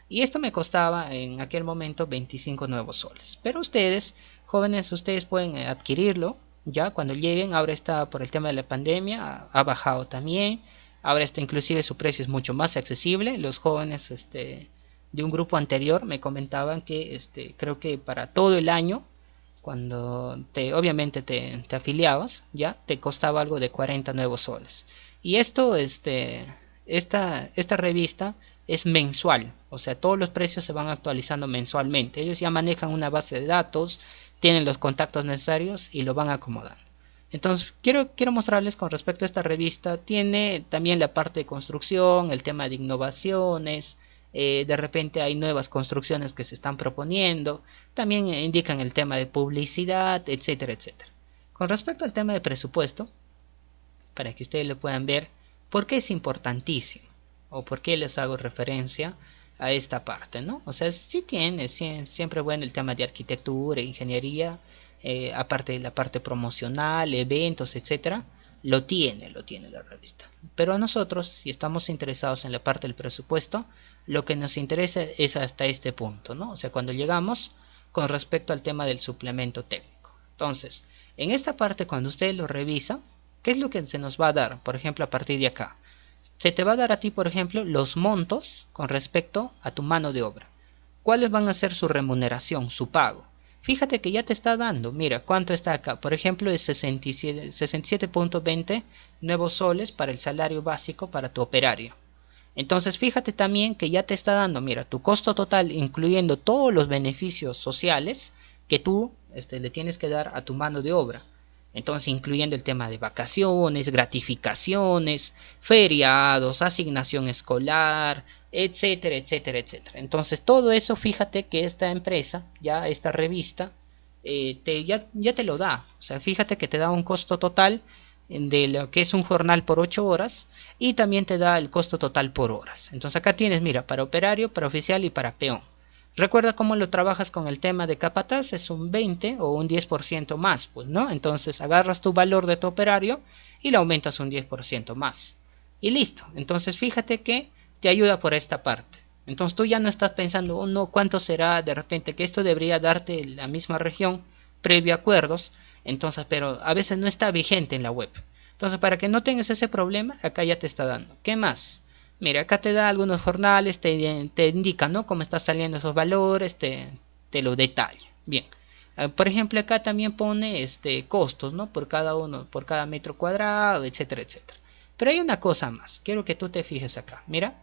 Y esto me costaba en aquel momento 25 nuevos soles. Pero ustedes, jóvenes, ustedes pueden adquirirlo ya cuando lleguen. Ahora está por el tema de la pandemia, ha bajado también. Ahora está inclusive su precio es mucho más accesible. Los jóvenes de un grupo anterior me comentaban que creo que para todo el año, cuando obviamente te afiliabas, ya te costaba algo de 40 nuevos soles. Y esto, esta revista es mensual, o sea, todos los precios se van actualizando mensualmente. Ellos ya manejan una base de datos, tienen los contactos necesarios y lo van acomodando. Entonces, quiero mostrarles con respecto a esta revista, tiene también la parte de construcción, el tema de innovaciones, de repente hay nuevas construcciones que se están proponiendo, también indican el tema de publicidad, etcétera, etcétera. Con respecto al tema de presupuesto, para que ustedes lo puedan ver, ¿por qué es importantísimo? ¿O por qué les hago referencia a esta parte, ¿no? O sea, sí tiene siempre bueno el tema de arquitectura, ingeniería, aparte de la parte promocional, eventos, etcétera, lo tiene la revista. Pero a nosotros, si estamos interesados en la parte del presupuesto, lo que nos interesa es hasta este punto, ¿no? O sea, cuando llegamos con respecto al tema del suplemento técnico. Entonces, en esta parte, cuando usted lo revisa, ¿qué es lo que se nos va a dar? Por ejemplo, a partir de acá. Se te va a dar a ti, por ejemplo, los montos con respecto a tu mano de obra. ¿Cuáles van a ser su remuneración, su pago? Fíjate que ya te está dando, mira, ¿cuánto está acá? Por ejemplo, es 67.20 nuevos soles para el salario básico para tu operario. Entonces fíjate también que ya te está dando, mira, tu costo total incluyendo todos los beneficios sociales que tú le tienes que dar a tu mano de obra. Entonces incluyendo el tema de vacaciones, gratificaciones, feriados, asignación escolar, etcétera, etcétera, etcétera. Entonces todo eso fíjate que esta empresa, ya esta revista, ya te lo da. O sea, fíjate que te da un costo total de lo que es un jornal por 8 horas y también te da el costo total por horas. Entonces acá tienes, mira, para operario, para oficial y para peón. Recuerda cómo lo trabajas con el tema de capataz, es un 20 o un 10% más, pues, ¿no? Entonces agarras tu valor de tu operario y le aumentas un 10% más. Y listo. Entonces fíjate que te ayuda por esta parte. Entonces tú ya no estás pensando, oh no, cuánto será de repente, que esto debería darte la misma región previo a acuerdos, entonces, pero a veces no está vigente en la web. Entonces, para que no tengas ese problema, acá ya te está dando. ¿Qué más? Mira, acá te da algunos jornales, te indica, ¿no? Cómo están saliendo esos valores, te lo detalla. Bien. Por ejemplo, acá también pone costos, ¿no? Por cada uno, por cada metro cuadrado, etcétera, etcétera. Pero hay una cosa más. Quiero que tú te fijes acá. Mira.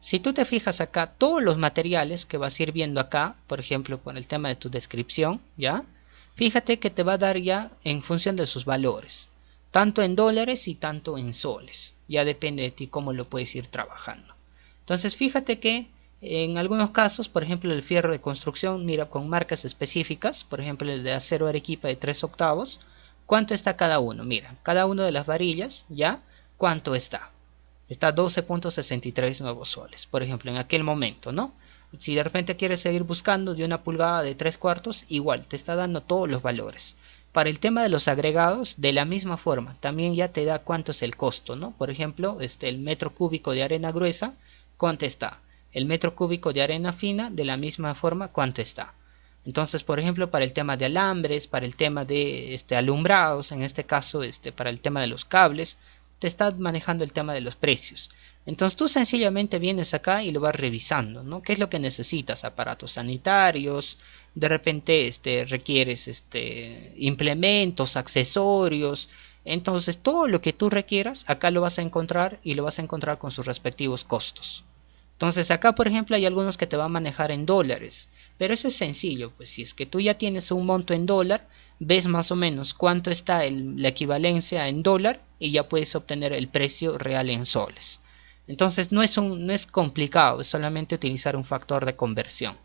Si tú te fijas acá, todos los materiales que vas a ir viendo acá, por ejemplo, con el tema de tu descripción, ¿ya? Fíjate que te va a dar ya en función de sus valores, tanto en dólares y tanto en soles. Ya depende de ti cómo lo puedes ir trabajando. Entonces, fíjate que en algunos casos, por ejemplo, el fierro de construcción, mira con marcas específicas, por ejemplo, el de acero Arequipa de 3 octavos, ¿cuánto está cada uno? Mira, cada una de las varillas, ¿ya? ¿Cuánto está? Está 12.63 nuevos soles, por ejemplo, en aquel momento, ¿no? Si de repente quieres seguir buscando de una pulgada de 3 cuartos, igual, te está dando todos los valores. Para el tema de los agregados, de la misma forma, también ya te da cuánto es el costo, ¿no? Por ejemplo, el metro cúbico de arena gruesa, ¿cuánto está? El metro cúbico de arena fina, de la misma forma, ¿cuánto está? Entonces, por ejemplo, para el tema de alambres, para el tema de alumbrados, en este caso, para el tema de los cables, te está manejando el tema de los precios. Entonces tú sencillamente vienes acá y lo vas revisando, ¿no? ¿Qué es lo que necesitas? Aparatos sanitarios, de repente requieres implementos, accesorios. Entonces todo lo que tú requieras, acá lo vas a encontrar y lo vas a encontrar con sus respectivos costos. Entonces acá por ejemplo hay algunos que te van a manejar en dólares, pero eso es sencillo, pues si es que tú ya tienes un monto en dólar, ves más o menos cuánto está la equivalencia en dólar y ya puedes obtener el precio real en soles. Entonces no es complicado, es solamente utilizar un factor de conversión.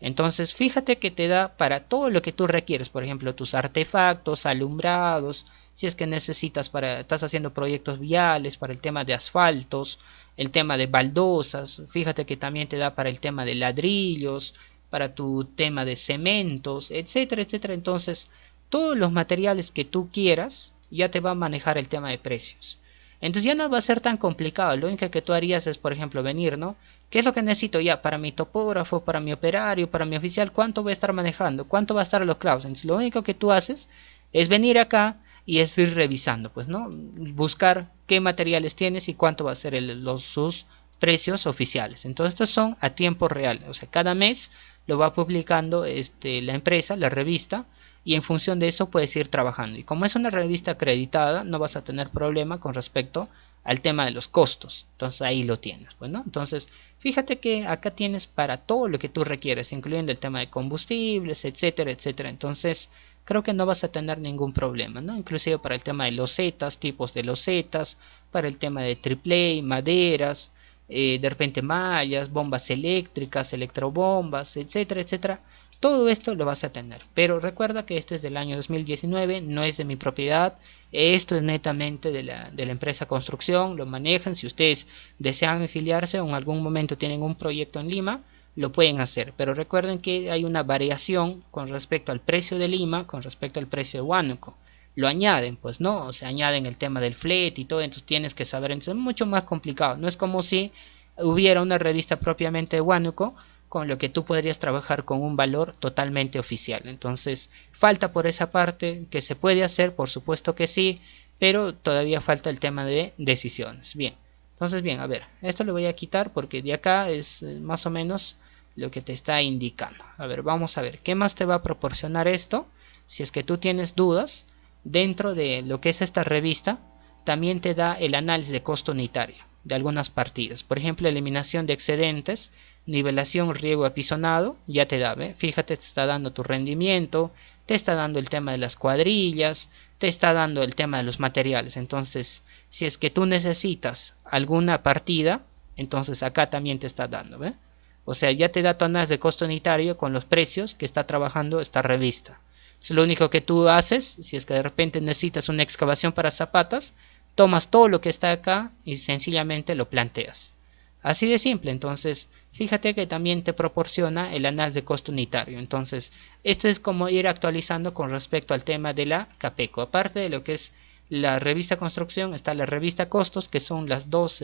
Entonces fíjate que te da para todo lo que tú requieres, por ejemplo tus artefactos, alumbrados, si es que necesitas estás haciendo proyectos viales para el tema de asfaltos, el tema de baldosas, fíjate que también te da para el tema de ladrillos, para tu tema de cementos, etcétera, etcétera. Entonces todos los materiales que tú quieras ya te va a manejar el tema de precios. Entonces ya no va a ser tan complicado. Lo único que tú harías es, por ejemplo, venir, ¿no? ¿Qué es lo que necesito ya para mi topógrafo, para mi operario, para mi oficial? ¿Cuánto voy a estar manejando? ¿Cuánto va a estar los clavos? Entonces lo único que tú haces es venir acá y es ir revisando, pues, ¿no? Buscar qué materiales tienes y cuánto va a ser sus precios oficiales. Entonces estos son a tiempo real. O sea, cada mes lo va publicando la empresa, la revista, y en función de eso puedes ir trabajando. Y como es una revista acreditada, no vas a tener problema con respecto al tema de los costos. Entonces ahí lo tienes. Bueno, entonces fíjate que acá tienes para todo lo que tú requieres, incluyendo el tema de combustibles, etcétera, etcétera. Entonces creo que no vas a tener ningún problema, ¿no? Inclusive para el tema de losetas, tipos de losetas, para el tema de triple, maderas, de repente mallas, bombas eléctricas, electrobombas, etcétera, etcétera. Todo esto lo vas a tener, pero recuerda que esto es del año 2019, no es de mi propiedad, esto es netamente de la empresa construcción, lo manejan, si ustedes desean afiliarse o en algún momento tienen un proyecto en Lima, lo pueden hacer, pero recuerden que hay una variación con respecto al precio de Lima, con respecto al precio de Huánuco, lo añaden, pues no, o sea, añaden el tema del flete y todo, entonces tienes que saber, entonces es mucho más complicado, no es como si hubiera una revista propiamente de Huánuco, con lo que tú podrías trabajar con un valor totalmente oficial. Entonces, falta por esa parte que se puede hacer, por supuesto que sí, pero todavía falta el tema de decisiones. Bien, entonces bien, a ver, esto lo voy a quitar porque de acá es más o menos lo que te está indicando. A ver, vamos a ver, ¿qué más te va a proporcionar esto? Si es que tú tienes dudas dentro de lo que es esta revista, también te da el análisis de costo unitario de algunas partidas. Por ejemplo, eliminación de excedentes, nivelación, riego apisonado, ya te da, ¿ve? Fíjate, te está dando tu rendimiento, te está dando el tema de las cuadrillas, te está dando el tema de los materiales. Entonces, si es que tú necesitas alguna partida, entonces acá también te está dando, ¿ve? O sea, ya te da tu análisis de costo unitario con los precios que está trabajando esta revista. Entonces, lo único que tú haces, si es que de repente necesitas una excavación para zapatas, tomas todo lo que está acá y sencillamente lo planteas. Así de simple. Entonces, fíjate que también te proporciona el análisis de costo unitario. Entonces, esto es como ir actualizando con respecto al tema de la Capeco. Aparte de lo que es la revista Construcción, está la revista Costos, que son las dos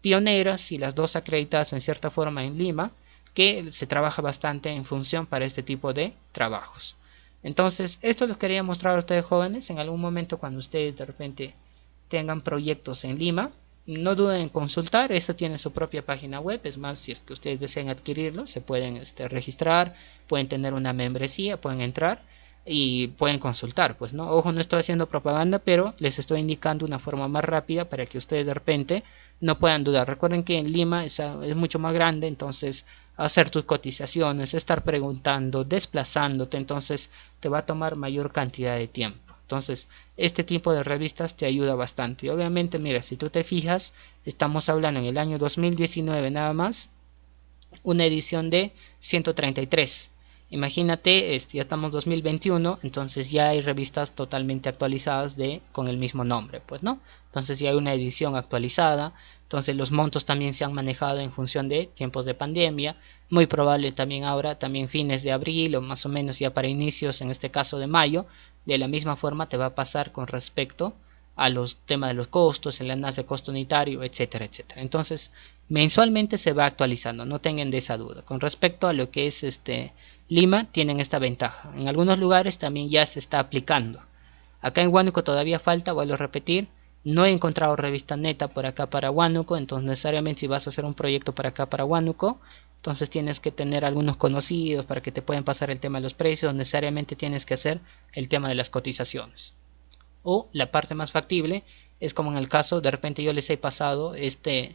pioneras y las dos acreditadas en cierta forma en Lima, que se trabaja bastante en función para este tipo de trabajos. Entonces, esto les quería mostrar a ustedes jóvenes. En algún momento cuando ustedes de repente tengan proyectos en Lima, no duden en consultar. Esto tiene su propia página web. Es más, si es que ustedes desean adquirirlo, se pueden registrar, pueden tener una membresía, pueden entrar y pueden consultar. Pues no, ojo, no estoy haciendo propaganda, pero les estoy indicando una forma más rápida para que ustedes de repente no puedan dudar. Recuerden que en Lima es mucho más grande, entonces hacer tus cotizaciones, estar preguntando, desplazándote, entonces te va a tomar mayor cantidad de tiempo. Entonces, este tipo de revistas te ayuda bastante. Y obviamente, mira, si tú te fijas, estamos hablando en el año 2019 nada más, una edición de 133. Imagínate, ya estamos 2021, entonces ya hay revistas totalmente actualizadas con el mismo nombre, pues no. Entonces ya hay una edición actualizada, entonces los montos también se han manejado en función de tiempos de pandemia, muy probable también ahora, también fines de abril o más o menos ya para inicios, en este caso de mayo, de la misma forma te va a pasar con respecto a los temas de los costos, el análisis de costo unitario, etcétera, etcétera. Entonces, mensualmente se va actualizando, no tengan de esa duda. Con respecto a lo que es Lima, tienen esta ventaja. En algunos lugares también ya se está aplicando. Acá en Huánuco todavía falta, vuelvo a repetir, no he encontrado revista neta por acá para Huánuco, entonces necesariamente si vas a hacer un proyecto para acá para Huánuco, entonces tienes que tener algunos conocidos para que te puedan pasar el tema de los precios, necesariamente tienes que hacer el tema de las cotizaciones. O la parte más factible es como en el caso, de repente yo les he pasado este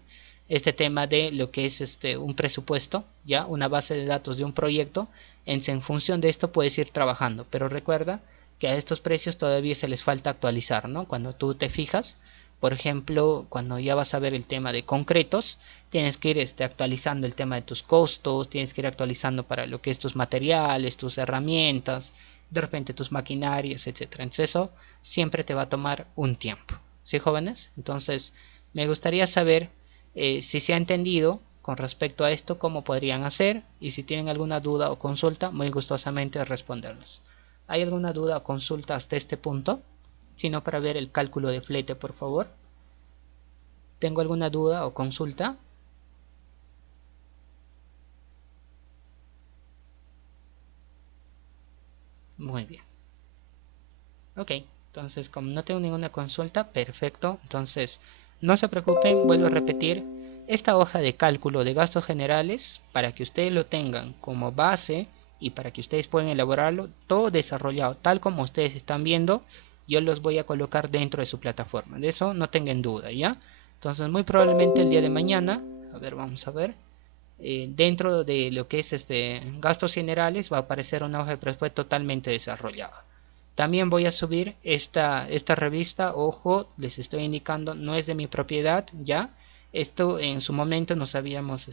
tema de lo que es un presupuesto, ya una base de datos de un proyecto, en función de esto puedes ir trabajando, pero recuerda que a estos precios todavía se les falta actualizar, ¿no? Cuando tú te fijas, por ejemplo, cuando ya vas a ver el tema de concretos, tienes que ir actualizando el tema de tus costos, tienes que ir actualizando para lo que es tus materiales, tus herramientas, de repente tus maquinarias, etcétera. Entonces eso siempre te va a tomar un tiempo, ¿sí, jóvenes? Entonces me gustaría saber si se ha entendido con respecto a esto, cómo podrían hacer, y si tienen alguna duda o consulta, muy gustosamente responderles. ¿Hay alguna duda o consulta hasta este punto? Si no, para ver el cálculo de flete, por favor. ¿Tengo alguna duda o consulta? Muy bien. Ok, entonces como no tengo ninguna consulta, perfecto. Entonces, no se preocupen, vuelvo a repetir, esta hoja de cálculo de gastos generales, para que ustedes lo tengan como base y para que ustedes puedan elaborarlo, todo desarrollado tal como ustedes están viendo, yo los voy a colocar dentro de su plataforma. De eso no tengan duda, ¿ya? Entonces, muy probablemente el día de mañana, a ver, vamos a ver, dentro de lo que es gastos generales va a aparecer una hoja de presupuesto totalmente desarrollada. También voy a subir esta revista, ojo, les estoy indicando, no es de mi propiedad, ya. Esto en su momento nos habíamos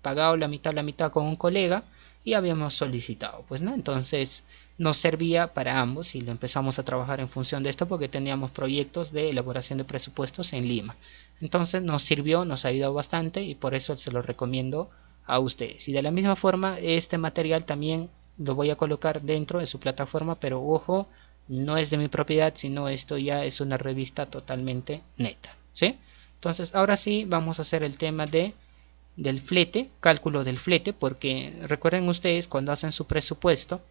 pagado la mitad con un colega y habíamos solicitado, pues, ¿no? Entonces nos servía para ambos y lo empezamos a trabajar en función de esto porque teníamos proyectos de elaboración de presupuestos en Lima. Entonces nos sirvió, nos ha ayudado bastante y por eso se lo recomiendo a ustedes. Y de la misma forma, este material también lo voy a colocar dentro de su plataforma, pero ojo, no es de mi propiedad, sino esto ya es una revista totalmente neta, ¿sí? Entonces, ahora sí vamos a hacer el tema del flete, cálculo del flete, porque recuerden ustedes cuando hacen su presupuesto,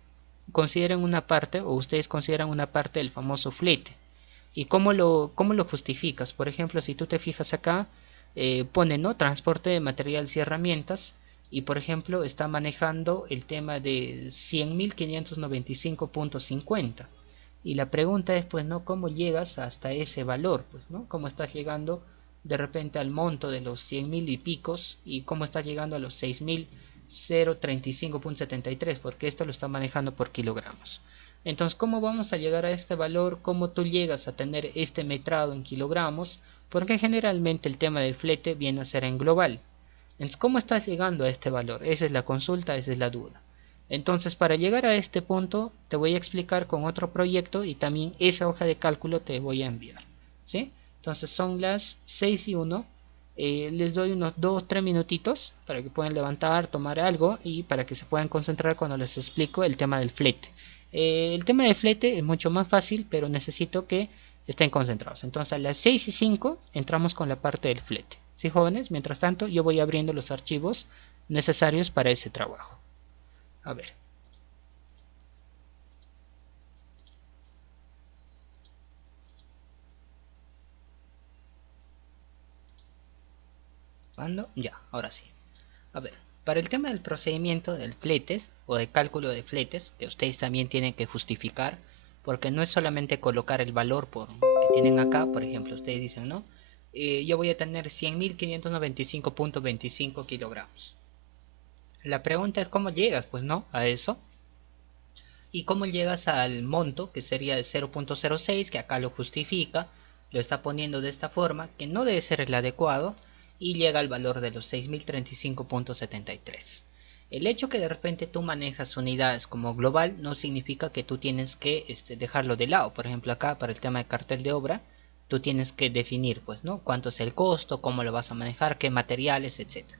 consideren una parte o ustedes consideran una parte del famoso flete. ¿Y cómo lo justificas? Por ejemplo, si tú te fijas acá, pone, ¿no? Transporte de materiales y herramientas. Y por ejemplo, está manejando el tema de 100.595.50. Y la pregunta es, pues, ¿no? ¿Cómo llegas hasta ese valor? Pues, ¿no? ¿Cómo estás llegando de repente al monto de los 100.000 y picos? ¿Y cómo estás llegando a los 6.035.73? Porque esto lo está manejando por kilogramos. Entonces, ¿cómo vamos a llegar a este valor? ¿Cómo tú llegas a tener este metrado en kilogramos? Porque generalmente el tema del flete viene a ser en global. Entonces, ¿cómo estás llegando a este valor? Esa es la consulta, esa es la duda. Entonces, para llegar a este punto, te voy a explicar con otro proyecto y también esa hoja de cálculo te voy a enviar. ¿Sí? Entonces, son las 6:01. Les doy unos 2-3 minutitos para que puedan levantar, tomar algo y para que se puedan concentrar cuando les explico el tema del flete. El tema del flete es mucho más fácil, pero necesito que estén concentrados. Entonces, a las 6:05 entramos con la parte del flete. ¿Sí, jóvenes? Mientras tanto, yo voy abriendo los archivos necesarios para ese trabajo. A ver. ¿Cuándo? Ya, ahora sí. A ver, para el tema del procedimiento del fletes o de cálculo de fletes, que ustedes también tienen que justificar, porque no es solamente colocar el valor que tienen acá, por ejemplo, ustedes dicen, ¿no? Yo voy a tener 100.595.25 kilogramos. La pregunta es cómo llegas, pues, ¿no? A eso. Y cómo llegas al monto, que sería de 0.06, que acá lo justifica, lo está poniendo de esta forma, que no debe ser el adecuado, y llega al valor de los 6.035.73. El hecho que de repente tú manejas unidades como global no significa que tú tienes que dejarlo de lado. Por ejemplo, acá para el tema de cartel de obra, tú tienes que definir, pues, ¿no? Cuánto es el costo, cómo lo vas a manejar, qué materiales, etcétera.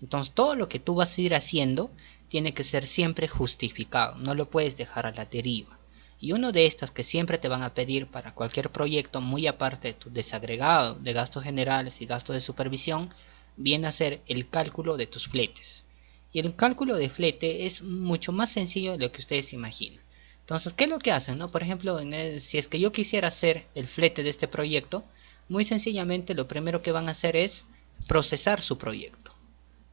Entonces, todo lo que tú vas a ir haciendo tiene que ser siempre justificado, no lo puedes dejar a la deriva. Y uno de estas que siempre te van a pedir para cualquier proyecto, muy aparte de tu desagregado de gastos generales y gastos de supervisión, viene a ser el cálculo de tus fletes. Y el cálculo de flete es mucho más sencillo de lo que ustedes imaginan. Entonces, ¿qué es lo que hacen? ¿No? Por ejemplo, si es que yo quisiera hacer el flete de este proyecto, muy sencillamente lo primero que van a hacer es procesar su proyecto.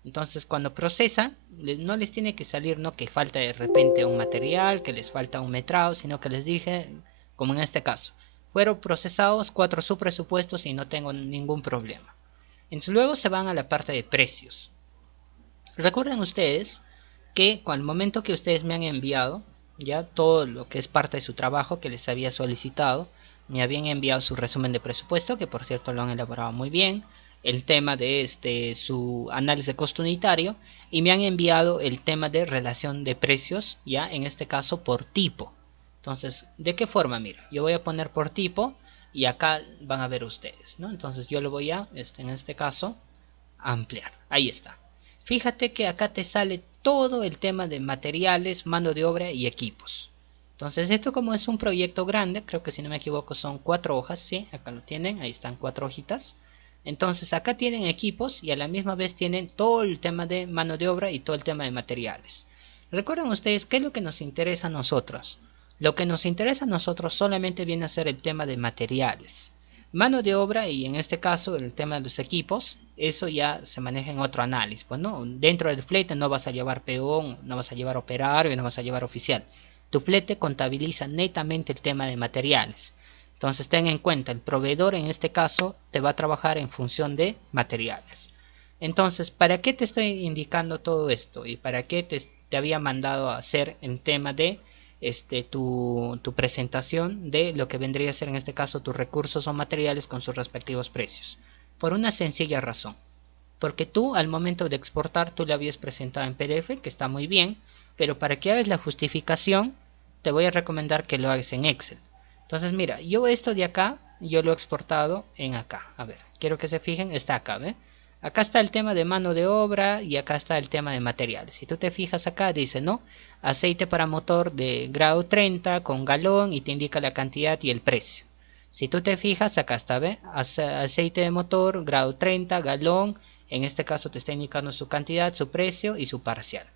Entonces, cuando procesan, no les tiene que salir, no que falta de repente un material, que les falta un metrado, sino que les dije, como en este caso, fueron procesados 4 subpresupuestos y no tengo ningún problema. Entonces, luego se van a la parte de precios. Recuerden ustedes que al momento que ustedes me han enviado ya todo lo que es parte de su trabajo que les había solicitado, me habían enviado su resumen de presupuesto, que por cierto lo han elaborado muy bien, el tema de su análisis de costo unitario, y me han enviado el tema de relación de precios, ya en este caso por tipo. Entonces, ¿de qué forma? Mira, yo voy a poner por tipo y acá van a ver ustedes, ¿no? Entonces yo lo voy a, en este caso, ampliar. Ahí está. Fíjate que acá te sale todo el tema de materiales, mano de obra y equipos. Entonces esto como es un proyecto grande, creo que si no me equivoco son 4 hojas, sí, acá lo tienen, ahí están 4 hojitas. Entonces acá tienen equipos y a la misma vez tienen todo el tema de mano de obra y todo el tema de materiales. Recuerden ustedes qué es lo que nos interesa a nosotros. Lo que nos interesa a nosotros solamente viene a ser el tema de materiales. Mano de obra y en este caso el tema de los equipos, eso ya se maneja en otro análisis. Pues no, dentro del flete no vas a llevar peón, no vas a llevar operario, no vas a llevar oficial. Tu flete contabiliza netamente el tema de materiales. Entonces ten en cuenta, el proveedor en este caso te va a trabajar en función de materiales. Entonces, ¿para qué te estoy indicando todo esto? ¿Y para qué te había mandado a hacer el tema de tu presentación de lo que vendría a ser en este caso tus recursos o materiales con sus respectivos precios? Por una sencilla razón. Porque tú al momento de exportar tú le habías presentado en PDF, que está muy bien, pero para que hagas la justificación te voy a recomendar que lo hagas en Excel. Entonces mira, yo esto de acá, yo lo he exportado en acá. A ver, quiero que se fijen, está acá, ¿ve? Acá está el tema de mano de obra y acá está el tema de materiales. Si tú te fijas acá, dice, ¿no? Aceite para motor de grado 30 con galón y te indica la cantidad y el precio. Si tú te fijas, acá está, ¿ve? Aceite de motor, grado 30, galón. En este caso te está indicando su cantidad, su precio y su parcial.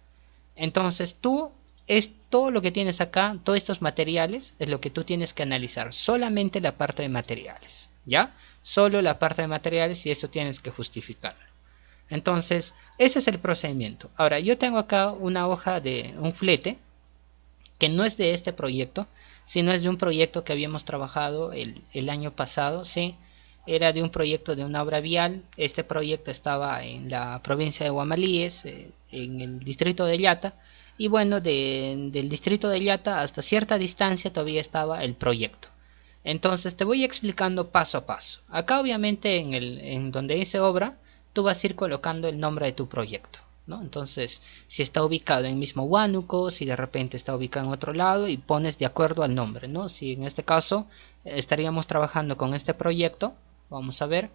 Entonces tú, es todo lo que tienes acá, todos estos materiales, es lo que tú tienes que analizar. Solamente la parte de materiales, ¿ya? Solo la parte de materiales y eso tienes que justificarlo. Entonces, ese es el procedimiento. Ahora, yo tengo acá una hoja de un flete que no es de este proyecto, sino es de un proyecto que habíamos trabajado el año pasado, ¿sí? Era de un proyecto de una obra vial. Este proyecto estaba en la provincia de Guamalíes, en el distrito de Llata, y bueno, del distrito de Llata hasta cierta distancia todavía estaba el proyecto. Entonces te voy explicando paso a paso. Acá obviamente en donde dice obra, tú vas a ir colocando el nombre de tu proyecto, ¿no? Entonces, si está ubicado en mismo Huánuco, si de repente está ubicado en otro lado, y pones de acuerdo al nombre, ¿no? Si en este caso estaríamos trabajando con este proyecto, vamos a ver,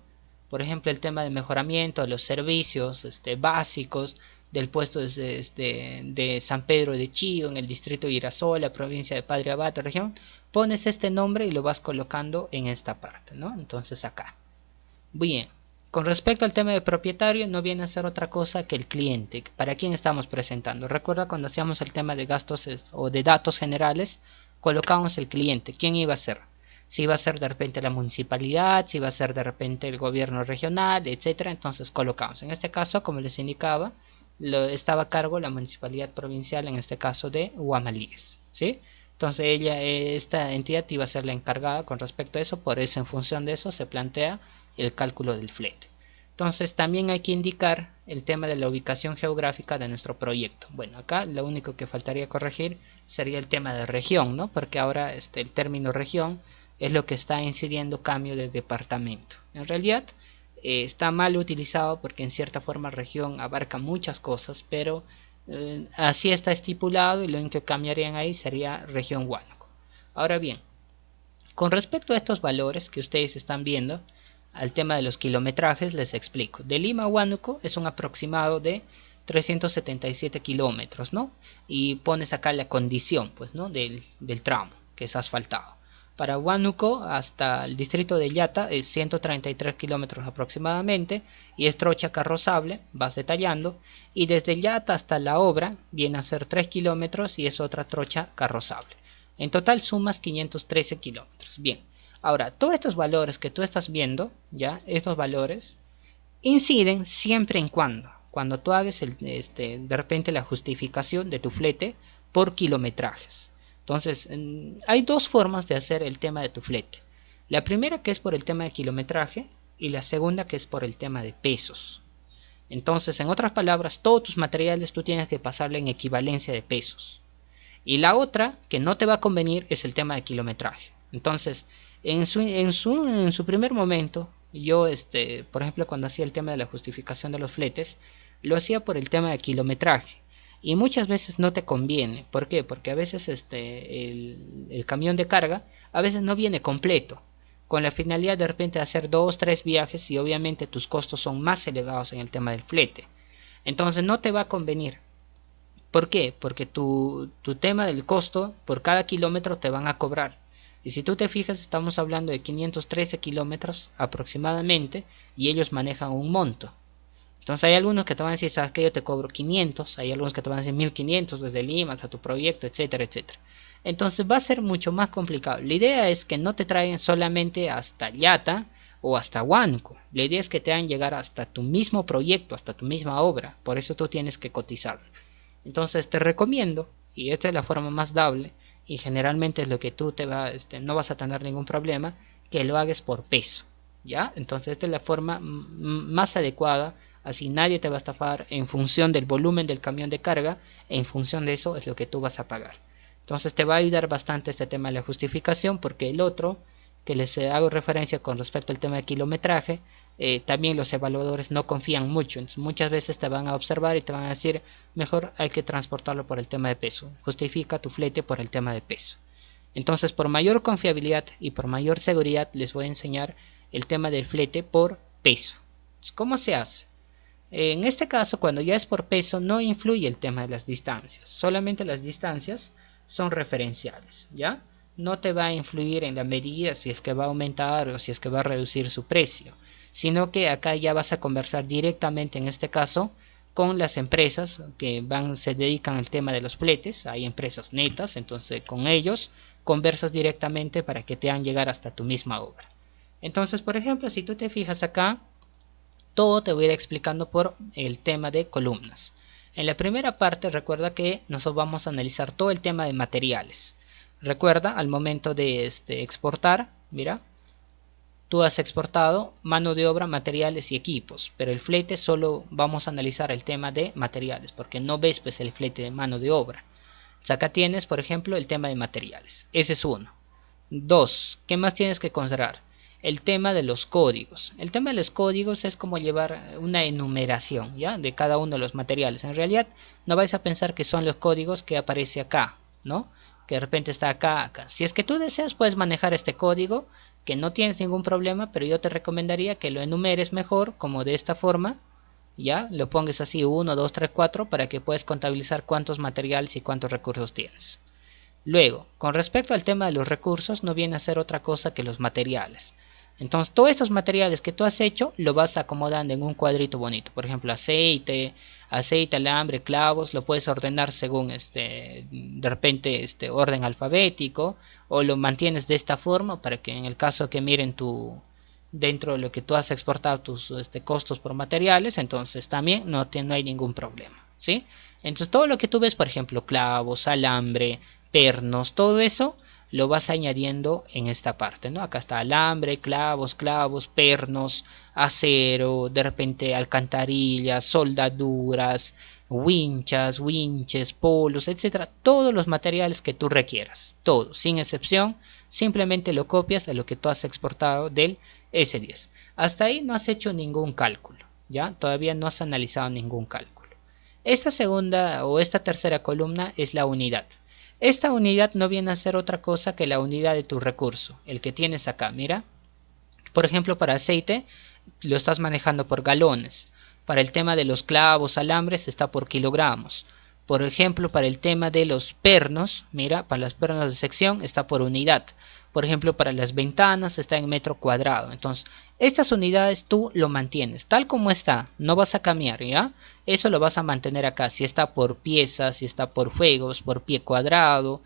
por ejemplo, el tema de mejoramiento de los servicios básicos del puesto de San Pedro de Chillón, en el distrito de Irasola, provincia de Padre Abad, región. Pones este nombre y lo vas colocando en esta parte, ¿no? Entonces acá. Bien, con respecto al tema de propietario, no viene a ser otra cosa que el cliente. ¿Para quién estamos presentando? Recuerda cuando hacíamos el tema de gastos o de datos generales, colocamos el cliente. ¿Quién iba a ser? Si iba a ser de repente la municipalidad, si iba a ser de repente el gobierno regional, etcétera. Entonces colocamos. En este caso, como les indicaba, estaba a cargo la municipalidad provincial, en este caso de Huamalíes, ¿sí? Entonces esta entidad iba a ser la encargada con respecto a eso, por eso en función de eso se plantea el cálculo del flete. Entonces también hay que indicar el tema de la ubicación geográfica de nuestro proyecto. Bueno, acá lo único que faltaría corregir sería el tema de región, ¿no? Porque ahora el término región es lo que está incidiendo cambio de departamento. En realidad está mal utilizado porque en cierta forma región abarca muchas cosas, pero así está estipulado y lo único que cambiarían ahí sería región Huánuco. Ahora bien, con respecto a estos valores que ustedes están viendo, al tema de los kilometrajes les explico. De Lima a Huánuco es un aproximado de 377 kilómetros, ¿no? Y pones acá la condición, pues, ¿no? Del tramo que es asfaltado. Para Huánuco hasta el distrito de Llata es 133 kilómetros aproximadamente y es trocha carrozable, vas detallando, y desde Llata hasta la obra viene a ser 3 kilómetros y es otra trocha carrozable. En total sumas 513 kilómetros. Bien, ahora todos estos valores que tú estás viendo, ya, estos valores inciden siempre en cuando tú hagas de repente la justificación de tu flete por kilometrajes. Entonces, hay dos formas de hacer el tema de tu flete. La primera que es por el tema de kilometraje y la segunda que es por el tema de pesos. Entonces, en otras palabras, todos tus materiales tú tienes que pasarle en equivalencia de pesos. Y la otra que no te va a convenir es el tema de kilometraje. Entonces, en su primer momento, yo, por ejemplo, cuando hacía el tema de la justificación de los fletes, lo hacía por el tema de kilometraje. Y muchas veces no te conviene. ¿Por qué? Porque a veces el camión de carga a veces no viene completo. Con la finalidad de repente de hacer 2, 3 viajes y obviamente tus costos son más elevados en el tema del flete. Entonces no te va a convenir. ¿Por qué? Porque tu tema del costo por cada kilómetro te van a cobrar. Y si tú te fijas, estamos hablando de 513 kilómetros aproximadamente y ellos manejan un monto. Entonces hay algunos que te van a decir, sabes que yo te cobro 500, hay algunos que te van a decir 1500 desde Lima hasta tu proyecto, etcétera, etcétera. Entonces va a ser mucho más complicado. La idea es que no te traigan solamente hasta Llata o hasta Huánuco. La idea es que te hagan llegar hasta tu mismo proyecto, hasta tu misma obra. Por eso tú tienes que cotizar. Entonces te recomiendo, y esta es la forma más dable, y generalmente es lo que tú no vas a tener ningún problema, que lo hagas por peso, ¿ya? Entonces esta es la forma más adecuada, así nadie te va a estafar en función del volumen del camión de carga, en función de eso es lo que tú vas a pagar. Entonces te va a ayudar bastante este tema de la justificación, porque el otro, que les hago referencia con respecto al tema de kilometraje, también los evaluadores no confían mucho. Entonces, muchas veces te van a observar y te van a decir, mejor hay que transportarlo por el tema de peso. Justifica tu flete por el tema de peso. Entonces, por mayor confiabilidad y por mayor seguridad, les voy a enseñar el tema del flete por peso. Entonces, ¿cómo se hace? En este caso, cuando ya es por peso, no influye el tema de las distancias. Solamente las distancias son referenciales, ¿ya? No te va a influir en la medida si es que va a aumentar o si es que va a reducir su precio, sino que acá ya vas a conversar directamente, en este caso, con las empresas que se dedican al tema de los fletes. Hay empresas netas, entonces con ellos conversas directamente para que te hagan llegar hasta tu misma obra. Entonces, por ejemplo, si tú te fijas acá, todo te voy a ir explicando por el tema de columnas. En la primera parte recuerda que nosotros vamos a analizar todo el tema de materiales. Recuerda, al momento de exportar, mira, tú has exportado mano de obra, materiales y equipos, pero el flete solo vamos a analizar el tema de materiales, porque no ves pues el flete de mano de obra. O sea, acá tienes, por ejemplo, el tema de materiales. Ese es uno. Dos, ¿qué más tienes que considerar? El tema de los códigos. El tema de los códigos es como llevar una enumeración, ¿ya? De cada uno de los materiales. En realidad, no vais a pensar que son los códigos que aparece acá, ¿no? Que de repente está acá, acá. Si es que tú deseas, puedes manejar este código, que no tienes ningún problema, pero yo te recomendaría que lo enumeres mejor, como de esta forma, ¿ya? Lo pongas así, 1, 2, 3, 4, para que puedas contabilizar cuántos materiales y cuántos recursos tienes. Luego, con respecto al tema de los recursos, no viene a ser otra cosa que los materiales. Entonces, todos estos materiales que tú has hecho, lo vas acomodando en un cuadrito bonito. Por ejemplo, aceite, alambre, clavos, lo puedes ordenar según de repente orden alfabético, o lo mantienes de esta forma para que en el caso que miren dentro de lo que tú has exportado tus costos por materiales, entonces también no hay ningún problema, ¿sí? Entonces todo lo que tú ves, por ejemplo, clavos, alambre, pernos, todo eso lo vas añadiendo en esta parte, ¿no? Acá está alambre, clavos, pernos, acero, de repente alcantarillas, soldaduras, winches, polos, etcétera. Todos los materiales que tú requieras, todo, sin excepción, simplemente lo copias de lo que tú has exportado del S10. Hasta ahí no has hecho ningún cálculo, ¿ya? Todavía no has analizado ningún cálculo. Esta segunda o esta tercera columna es la unidad. Esta unidad no viene a ser otra cosa que la unidad de tu recurso, el que tienes acá, mira. Por ejemplo, para aceite lo estás manejando por galones. Para el tema de los clavos, alambres, está por kilogramos. Por ejemplo, para el tema de los pernos, mira, para las pernos de sección está por unidad. Por ejemplo, para las ventanas está en metro cuadrado. Entonces, estas unidades tú lo mantienes tal como está, no vas a cambiar, ¿ya? Eso lo vas a mantener acá. Si está por piezas, si está por fuegos, por pie cuadrado,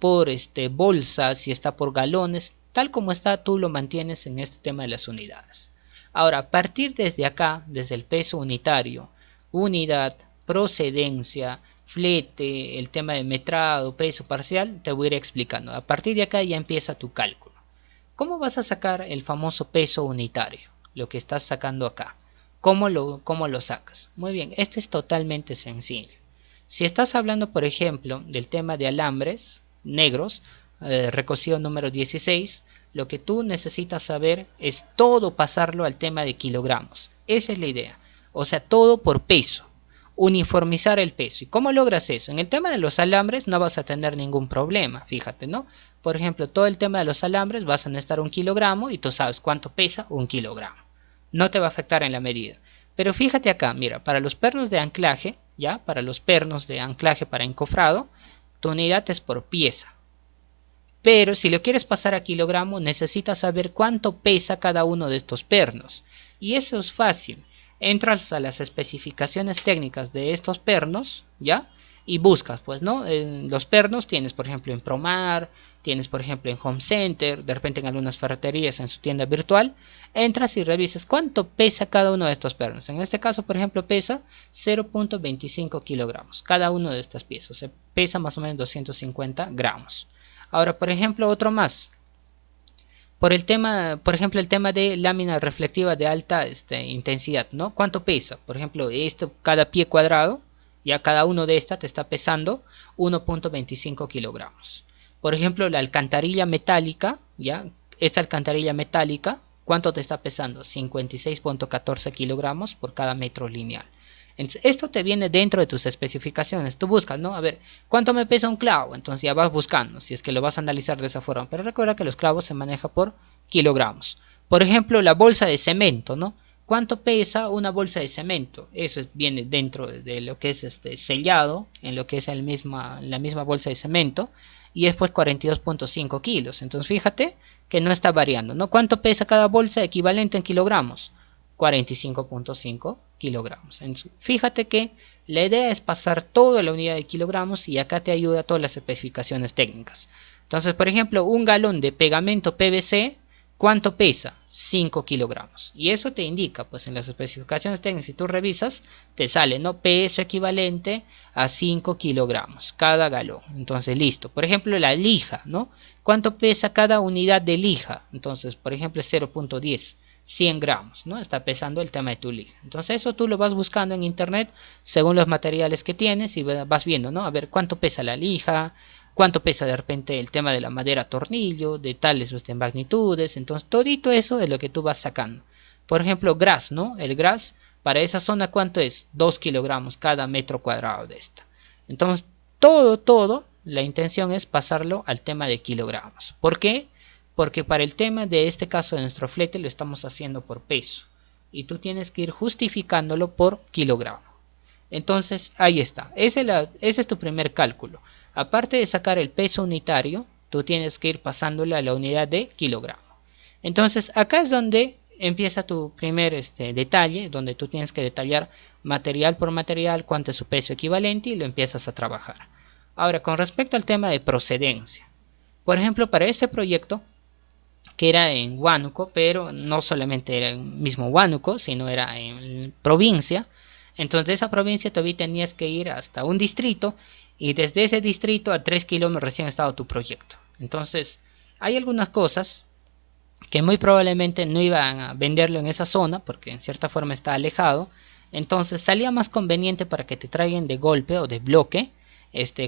por bolsa, si está por galones, tal como está, tú lo mantienes en este tema de las unidades. Ahora, partir desde acá, desde el peso unitario, unidad, procedencia, flete, el tema de metrado, peso parcial, te voy a ir explicando. A partir de acá ya empieza tu cálculo. ¿Cómo vas a sacar el famoso peso unitario? Lo que estás sacando acá. ¿Cómo lo sacas? Muy bien, esto es totalmente sencillo. Si estás hablando, por ejemplo, del tema de alambres negros, recocido número 16, lo que tú necesitas saber es todo pasarlo al tema de kilogramos. Esa es la idea. O sea, todo por peso. Uniformizar el peso. ¿Y cómo logras eso? En el tema de los alambres no vas a tener ningún problema, fíjate, ¿no? Por ejemplo, todo el tema de los alambres vas a necesitar 1 kilogramo y tú sabes cuánto pesa 1 kilogramo. No te va a afectar en la medida. Pero fíjate acá, mira, para los pernos de anclaje, ¿ya? Para los pernos de anclaje para encofrado, tu unidad es por pieza. Pero si lo quieres pasar a kilogramo, necesitas saber cuánto pesa cada uno de estos pernos. Y eso es fácil. Entras a las especificaciones técnicas de estos pernos, ¿ya? Y buscas, pues, ¿no? En los pernos tienes, por ejemplo, en Promar, tienes, por ejemplo, en Home Center, de repente en algunas ferreterías en su tienda virtual. Entras y revisas cuánto pesa cada uno de estos pernos. En este caso, por ejemplo, pesa 0.25 kilogramos. Cada uno de estas piezas. O sea, pesa más o menos 250 gramos. Ahora, por ejemplo, otro más. Por ejemplo, el tema de lámina reflectiva de alta intensidad, ¿no? ¿Cuánto pesa? Por ejemplo, cada pie cuadrado, ya cada uno de estas te está pesando 1.25 kilogramos. Por ejemplo, la alcantarilla metálica, ya, esta alcantarilla metálica, ¿cuánto te está pesando? 56.14 kilogramos por cada metro lineal. Entonces, esto te viene dentro de tus especificaciones. Tú buscas, ¿no? A ver, ¿cuánto me pesa un clavo? Entonces ya vas buscando, si es que lo vas a analizar de esa forma. Pero recuerda que los clavos se manejan por kilogramos. Por ejemplo, la bolsa de cemento, ¿no? ¿Cuánto pesa una bolsa de cemento? Eso viene dentro de lo que es sellado, en lo que es la misma bolsa de cemento. Y después 42.5 kilos. Entonces fíjate que no está variando, ¿no? ¿Cuánto pesa cada bolsa equivalente en kilogramos? 45.5 kilogramos. Fíjate que la idea es pasar toda la unidad de kilogramos y acá te ayuda todas las especificaciones técnicas. Entonces, por ejemplo, un galón de pegamento PVC ¿Cuánto pesa? 5 kilogramos. Y eso te indica, pues en las especificaciones técnicas, si tú revisas, te sale, ¿no? Peso equivalente a 5 kilogramos cada galón. Entonces, listo. Por ejemplo, la lija, ¿no? ¿Cuánto pesa cada unidad de lija? Entonces, por ejemplo, es 0.10, 100 gramos, ¿no? Está pesando el tema de tu lija. Entonces, eso tú lo vas buscando en internet según los materiales que tienes y vas viendo, ¿no? A ver, ¿cuánto pesa la lija? ¿Cuánto pesa de repente el tema de la madera tornillo, de tales magnitudes? Entonces, todito eso es lo que tú vas sacando. Por ejemplo, gras, ¿no? El gras, para esa zona, ¿cuánto es? 2 kilogramos cada metro cuadrado de esta. Entonces, todo, la intención es pasarlo al tema de kilogramos. ¿Por qué? Porque para el tema de este caso de nuestro flete lo estamos haciendo por peso. Y tú tienes que ir justificándolo por kilogramo. Entonces, ahí está. Ese es tu primer cálculo. Aparte de sacar el peso unitario, tú tienes que ir pasándole a la unidad de kilogramo. Entonces, acá es donde empieza tu primer detalle, donde tú tienes que detallar material por material, cuánto es su peso equivalente y lo empiezas a trabajar. Ahora, con respecto al tema de procedencia. Por ejemplo, para este proyecto, que era en Huánuco, pero no solamente era en mismo Huánuco, sino era en provincia. Entonces de esa provincia todavía tenías que ir hasta un distrito y desde ese distrito a 3 kilómetros recién estaba tu proyecto. Entonces hay algunas cosas que muy probablemente no iban a venderlo en esa zona porque en cierta forma está alejado. Entonces salía más conveniente para que te traigan de golpe o de bloque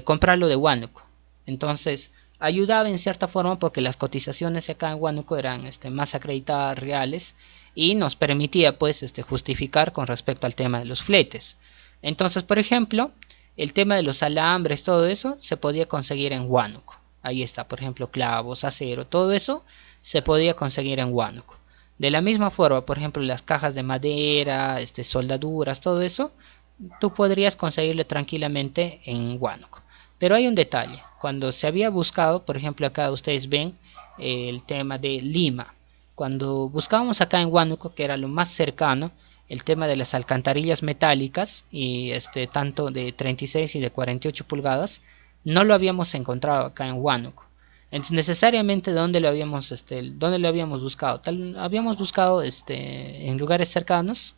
comprarlo de Huánuco. Entonces ayudaba en cierta forma porque las cotizaciones acá en Huánuco eran más acreditadas, reales, y nos permitía pues justificar con respecto al tema de los fletes. Entonces, por ejemplo, el tema de los alambres, todo eso se podía conseguir en Huánuco. Ahí está, por ejemplo, clavos, acero, todo eso se podía conseguir en Huánuco. De la misma forma, por ejemplo, las cajas de madera, soldaduras, todo eso, tú podrías conseguirlo tranquilamente en Huánuco. Pero hay un detalle, cuando se había buscado, por ejemplo acá ustedes ven el tema de Lima, cuando buscábamos acá en Huánuco, que era lo más cercano, el tema de las alcantarillas metálicas y tanto de 36 y de 48 pulgadas, no lo habíamos encontrado acá en Huánuco. Entonces, necesariamente dónde lo habíamos buscado, habíamos buscado en lugares cercanos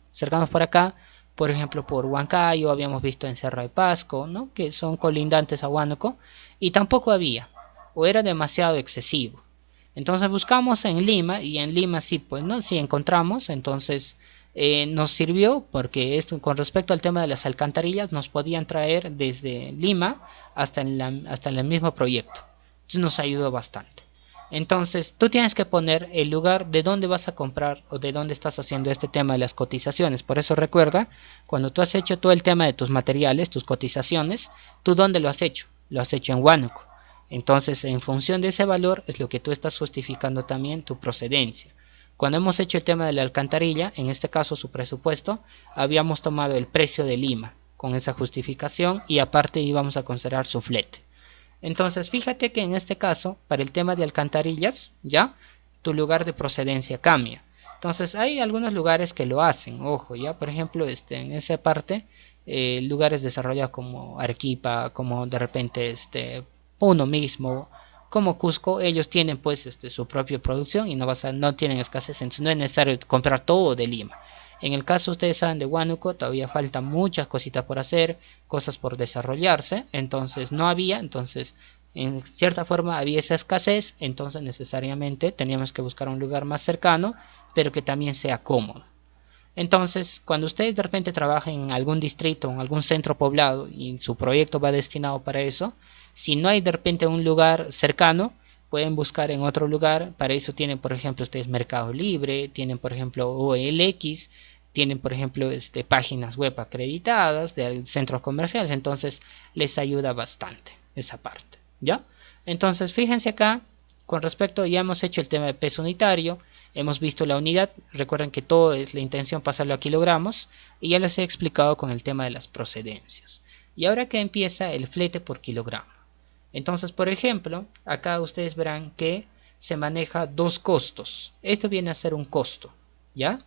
por acá, por ejemplo por Huancayo, habíamos visto en Cerro de Pasco, ¿no? Que son colindantes a Huánuco, y tampoco había, o era demasiado excesivo. Entonces buscamos en Lima, y en Lima sí, pues, ¿no? Sí encontramos. Entonces nos sirvió porque esto, con respecto al tema de las alcantarillas, nos podían traer desde Lima hasta el mismo proyecto. Entonces nos ayudó bastante. Entonces tú tienes que poner el lugar de dónde vas a comprar o de dónde estás haciendo este tema de las cotizaciones. Por eso recuerda, cuando tú has hecho todo el tema de tus materiales, tus cotizaciones, ¿tú dónde lo has hecho? Lo has hecho en Huánuco. Entonces, en función de ese valor es lo que tú estás justificando también tu procedencia. Cuando hemos hecho el tema de la alcantarilla, en este caso su presupuesto, habíamos tomado el precio de Lima con esa justificación y aparte íbamos a considerar su flete. Entonces, fíjate que en este caso, para el tema de alcantarillas, ya, tu lugar de procedencia cambia. Entonces, hay algunos lugares que lo hacen, ojo, ya, por ejemplo, en esa parte, lugares desarrollados como Arequipa, como de repente, Puno mismo, como Cusco, ellos tienen pues su propia producción y no tienen escasez, entonces no es necesario comprar todo de Lima. En el caso, ustedes saben, de Huánuco, todavía faltan muchas cositas por hacer, cosas por desarrollarse, entonces no había, entonces en cierta forma había esa escasez, entonces necesariamente teníamos que buscar un lugar más cercano, pero que también sea cómodo. Entonces, cuando ustedes de repente trabajen en algún distrito, en algún centro poblado y su proyecto va destinado para eso, si no hay de repente un lugar cercano, pueden buscar en otro lugar. Para eso tienen, por ejemplo, ustedes Mercado Libre, tienen, por ejemplo, OLX, tienen, por ejemplo, páginas web acreditadas de centros comerciales. Entonces, les ayuda bastante esa parte, ¿ya? Entonces, fíjense acá, con respecto, ya hemos hecho el tema de peso unitario. Hemos visto la unidad, recuerden que todo es la intención pasarlo a kilogramos y ya les he explicado con el tema de las procedencias. Y ahora que empieza el flete por kilogramo. Entonces, por ejemplo, acá ustedes verán que se maneja dos costos. Esto viene a ser un costo, ¿ya?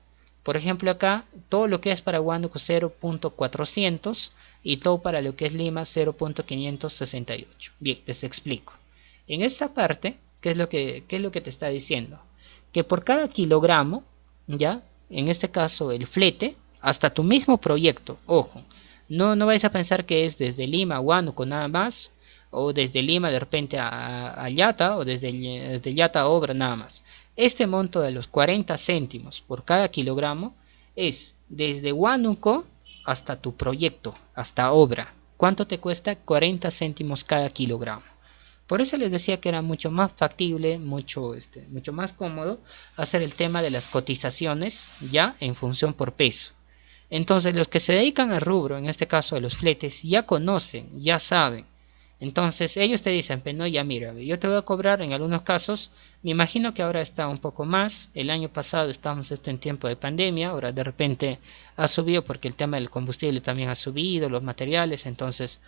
Por ejemplo, acá todo lo que es para Huánuco 0.400 y todo para lo que es Lima 0.568. Bien, les explico. En esta parte, ¿qué es lo que te está diciendo? que por cada kilogramo, ya, en este caso el flete, hasta tu mismo proyecto, ojo, no vais a pensar que es desde Lima a Huánuco nada más, o desde Lima de repente a Llata, o desde Llata a Obra nada más. Este monto de los 40 céntimos por cada kilogramo es desde Huánuco hasta tu proyecto, hasta Obra. ¿Cuánto te cuesta? 40 céntimos cada kilogramo. Por eso les decía que era mucho más factible, mucho más cómodo hacer el tema de las cotizaciones ya en función por peso. Entonces los que se dedican al rubro, en este caso de los fletes, ya conocen, ya saben. Entonces ellos te dicen, pero no, ya mira, yo te voy a cobrar en algunos casos, me imagino que ahora está un poco más, el año pasado estábamos en tiempo de pandemia, ahora de repente ha subido porque el tema del combustible también ha subido, los materiales, entonces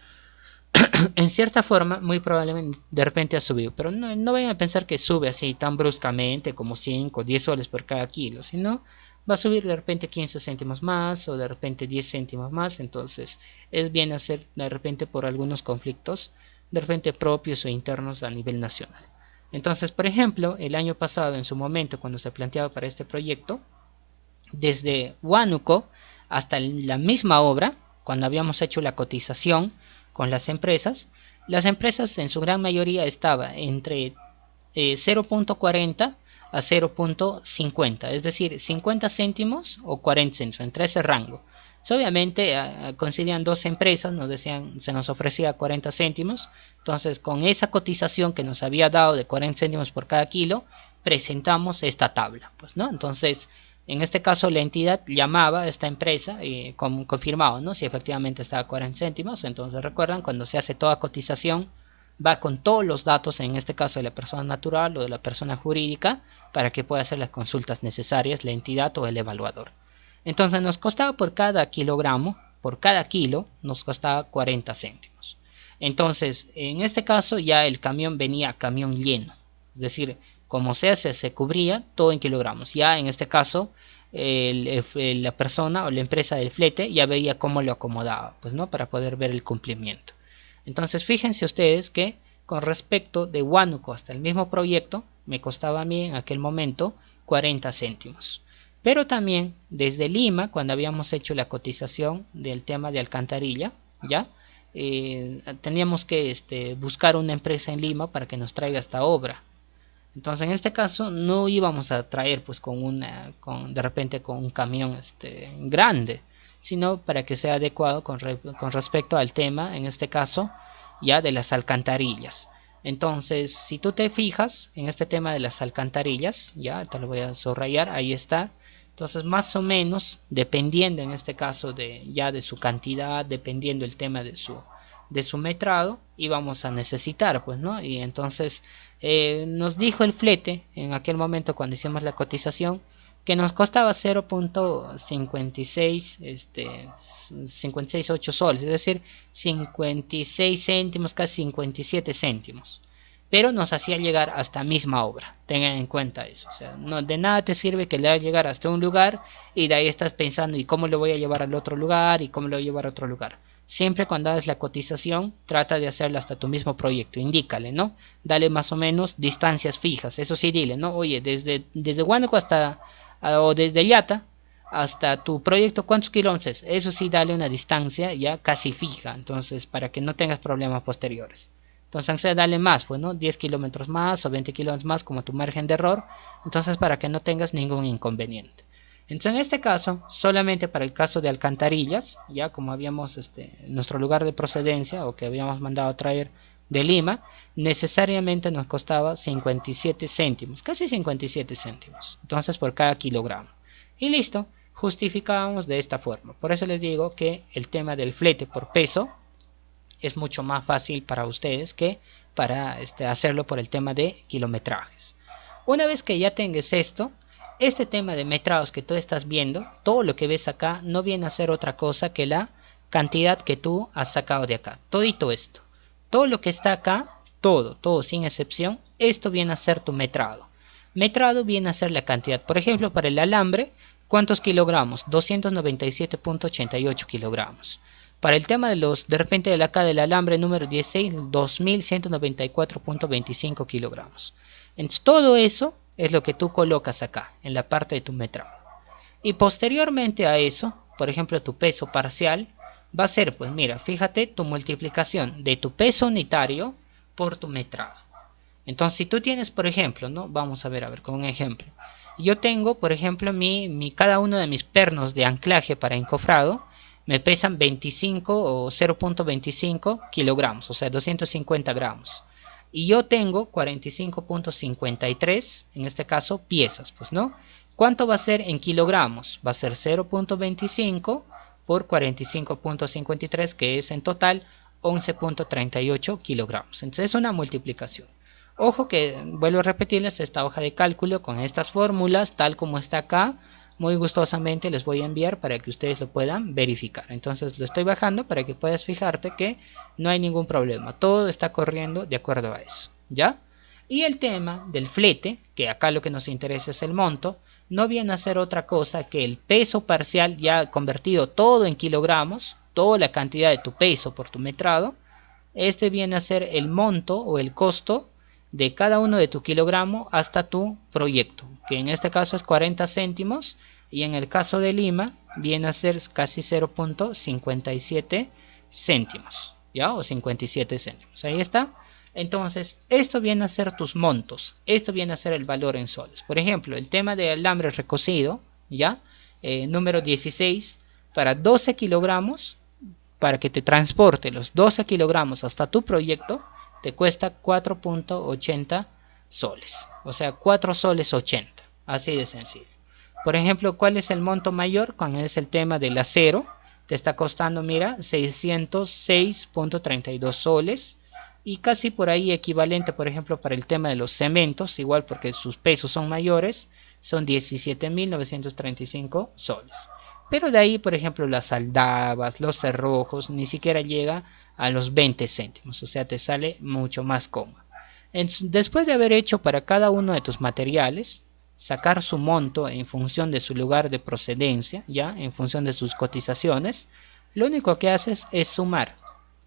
en cierta forma muy probablemente de repente ha subido, pero no vayan a pensar que sube así tan bruscamente como 5 o 10 soles por cada kilo, sino va a subir de repente 15 céntimos más o de repente 10 céntimos más, entonces es bien hacer de repente por algunos conflictos de repente propios o internos a nivel nacional. Entonces, por ejemplo, el año pasado en su momento cuando se planteaba para este proyecto, desde Huánuco hasta la misma obra, cuando habíamos hecho la cotización con las empresas en su gran mayoría estaba entre 0.40 a 0.50, es decir, 50 céntimos o 40 céntimos, entre ese rango. Obviamente coincidían dos empresas, nos decían, se nos ofrecía 40 céntimos, entonces con esa cotización que nos había dado de 40 céntimos por cada kilo, presentamos esta tabla, pues, ¿no? Entonces, en este caso la entidad llamaba a esta empresa y confirmaba, ¿no?, si efectivamente estaba a 40 céntimos, entonces recuerdan, cuando se hace toda cotización, va con todos los datos, en este caso de la persona natural o de la persona jurídica, para que pueda hacer las consultas necesarias la entidad o el evaluador. Entonces nos costaba por cada kilogramo, por cada kilo, nos costaba 40 céntimos. Entonces, en este caso ya el camión venía camión lleno, es decir, como se cubría todo en kilogramos. Ya en este caso, la persona o la empresa del flete ya veía cómo lo acomodaba, pues, ¿no?, para poder ver el cumplimiento. Entonces, fíjense ustedes que con respecto de Huánuco hasta el mismo proyecto, me costaba a mí en aquel momento 40 céntimos. Pero también desde Lima, cuando habíamos hecho la cotización del tema de alcantarilla, ya teníamos que buscar una empresa en Lima para que nos traiga esta obra. Entonces en este caso no íbamos a traer pues de repente con un camión grande, sino para que sea adecuado con respecto al tema, en este caso ya de las alcantarillas. Entonces, si tú te fijas en este tema de las alcantarillas, ya te lo voy a subrayar, ahí está. Entonces, más o menos, dependiendo en este caso de su cantidad, dependiendo el tema de su metrado, íbamos a necesitar, pues, ¿no? Y entonces nos dijo el flete en aquel momento cuando hicimos la cotización que nos costaba 0.56 56.8 soles, es decir, 56 céntimos, casi 57 céntimos. Pero nos hacía llegar hasta misma obra, tengan en cuenta eso. O sea, no, de nada te sirve que le haga llegar hasta un lugar y de ahí estás pensando, ¿y cómo lo voy a llevar al otro lugar? ¿Y cómo lo voy a llevar a otro lugar? Siempre cuando hagas la cotización, trata de hacerlo hasta tu mismo proyecto, indícale, ¿no? Dale más o menos distancias fijas, eso sí, dile, ¿no? Oye, desde Huánuco o desde Llata hasta tu proyecto, ¿cuántos kilómetros? Eso sí, dale una distancia ya casi fija, entonces, para que no tengas problemas posteriores. Entonces, dale más, pues, ¿no? 10 kilómetros más o 20 kilómetros más como tu margen de error, entonces, para que no tengas ningún inconveniente. Entonces, en este caso, solamente para el caso de alcantarillas, ya como habíamos nuestro lugar de procedencia o que habíamos mandado a traer de Lima, necesariamente nos costaba 57 céntimos, casi 57 céntimos, entonces por cada kilogramo. Y listo, justificábamos de esta forma. Por eso les digo que el tema del flete por peso es mucho más fácil para ustedes que para hacerlo por el tema de kilometrajes. Una vez que ya tengas esto, este tema de metrados que tú estás viendo, todo lo que ves acá no viene a ser otra cosa que la cantidad que tú has sacado de acá. Todito esto. Todo lo que está acá, todo sin excepción, esto viene a ser tu metrado. Metrado viene a ser la cantidad. Por ejemplo, para el alambre, ¿cuántos kilogramos? 297.88 kilogramos. Para el tema de repente de acá del alambre número 16, 2194.25 kilogramos. Entonces, todo eso es lo que tú colocas acá, en la parte de tu metrado. Y posteriormente a eso, por ejemplo, tu peso parcial va a ser, pues mira, fíjate tu multiplicación de tu peso unitario por tu metrado. Entonces, si tú tienes, por ejemplo, ¿no? Vamos a ver, con un ejemplo. Yo tengo, por ejemplo, cada uno de mis pernos de anclaje para encofrado me pesan 25 o 0.25 kilogramos, o sea, 250 gramos. Y yo tengo 45.53, en este caso, piezas, pues, ¿no? ¿Cuánto va a ser en kilogramos? Va a ser 0.25 por 45.53, que es en total 11.38 kilogramos. Entonces es una multiplicación. Ojo que, vuelvo a repetirles, esta hoja de cálculo con estas fórmulas, tal como está acá, muy gustosamente les voy a enviar para que ustedes lo puedan verificar. Entonces lo estoy bajando para que puedas fijarte que no hay ningún problema. Todo está corriendo de acuerdo a eso, ¿ya? Y el tema del flete, que acá lo que nos interesa es el monto, no viene a ser otra cosa que el peso parcial ya convertido todo en kilogramos, toda la cantidad de tu peso por tu metrado. Este viene a ser el monto o el costo de cada uno de tu kilogramo hasta tu proyecto, que en este caso es 40 céntimos y en el caso de Lima viene a ser casi 0.57 céntimos, ¿ya? O 57 céntimos, ahí está. Entonces, esto viene a ser tus montos, esto viene a ser el valor en soles. Por ejemplo, el tema de alambre recocido, ¿ya? Número 16, para 12 kilogramos, para que te transporte los 12 kilogramos hasta tu proyecto, te cuesta 4.80 soles. O sea, 4 soles 80. Así de sencillo. Por ejemplo, ¿cuál es el monto mayor? Cuando es el tema del acero, te está costando, mira, 606.32 soles. Y casi por ahí equivalente, por ejemplo, para el tema de los cementos, igual porque sus pesos son mayores, son 17.935 soles. Pero de ahí, por ejemplo, las aldabas, los cerrojos, ni siquiera llega a los 20 céntimos. O sea, te sale mucho más cómodo. Después de haber hecho para cada uno de tus materiales, sacar su monto en función de su lugar de procedencia, ya, en función de sus cotizaciones, lo único que haces es sumar,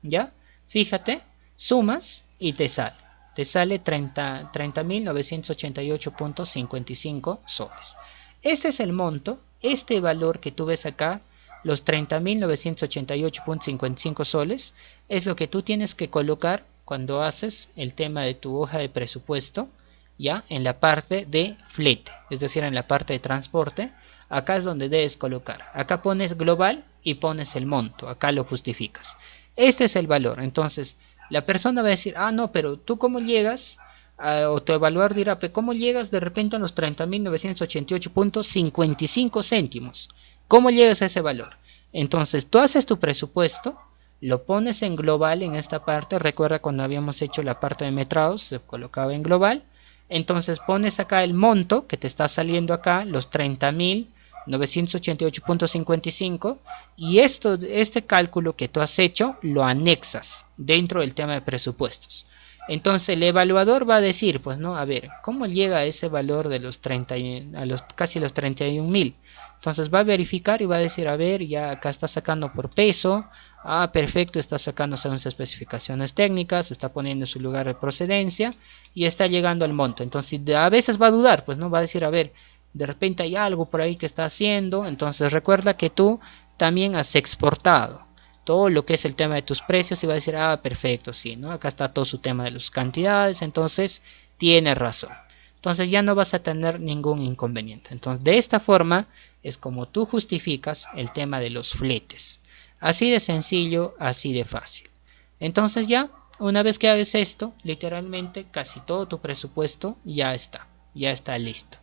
ya. Fíjate, sumas y te sale. Te sale 30.988.55 soles. Este es el monto, este valor que tú ves acá, los 30.988.55 soles, es lo que tú tienes que colocar cuando haces el tema de tu hoja de presupuesto, ya en la parte de flete, es decir, en la parte de transporte. Acá es donde debes colocar. Acá pones global y pones el monto, acá lo justificas. Este es el valor. Entonces, la persona va a decir, ah, no, pero tú cómo llegas, o tu evaluador dirá, pero ¿cómo llegas de repente a los 30.988.55 céntimos? ¿Cómo llegas a ese valor? Entonces, tú haces tu presupuesto, lo pones en global en esta parte. Recuerda cuando habíamos hecho la parte de metrados, se colocaba en global. Entonces pones acá el monto que te está saliendo acá, los 30.988.55, y este cálculo que tú has hecho lo anexas dentro del tema de presupuestos. Entonces el evaluador va a decir, pues no, a ver, ¿cómo llega a ese valor de los 30, casi los 31.000? Entonces va a verificar y va a decir, a ver, ya acá está sacando por peso. Ah, perfecto, está sacando según sus especificaciones técnicas, está poniendo su lugar de procedencia y está llegando al monto. Entonces a veces va a dudar, pues no va a decir, a ver, de repente hay algo por ahí que está haciendo. Entonces recuerda que tú también has exportado todo lo que es el tema de tus precios y va a decir, ah, perfecto, sí, ¿no? Acá está todo su tema de las cantidades, entonces tiene razón. Entonces ya no vas a tener ningún inconveniente. Entonces de esta forma es como tú justificas el tema de los fletes. Así de sencillo, así de fácil. Entonces ya, una vez que hagas esto, literalmente casi todo tu presupuesto ya está listo.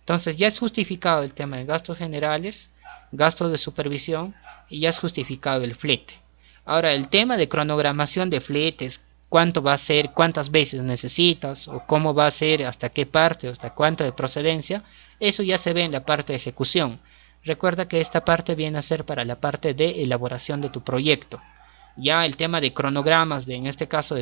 Entonces ya es justificado el tema de gastos generales, gastos de supervisión y ya es justificado el flete. Ahora el tema de cronogramación de fletes, cuánto va a ser, cuántas veces necesitas o cómo va a ser, hasta qué parte o hasta cuánto de procedencia, eso ya se ve en la parte de ejecución. Recuerda que esta parte viene a ser para la parte de elaboración de tu proyecto. Ya el tema de cronogramas, en este caso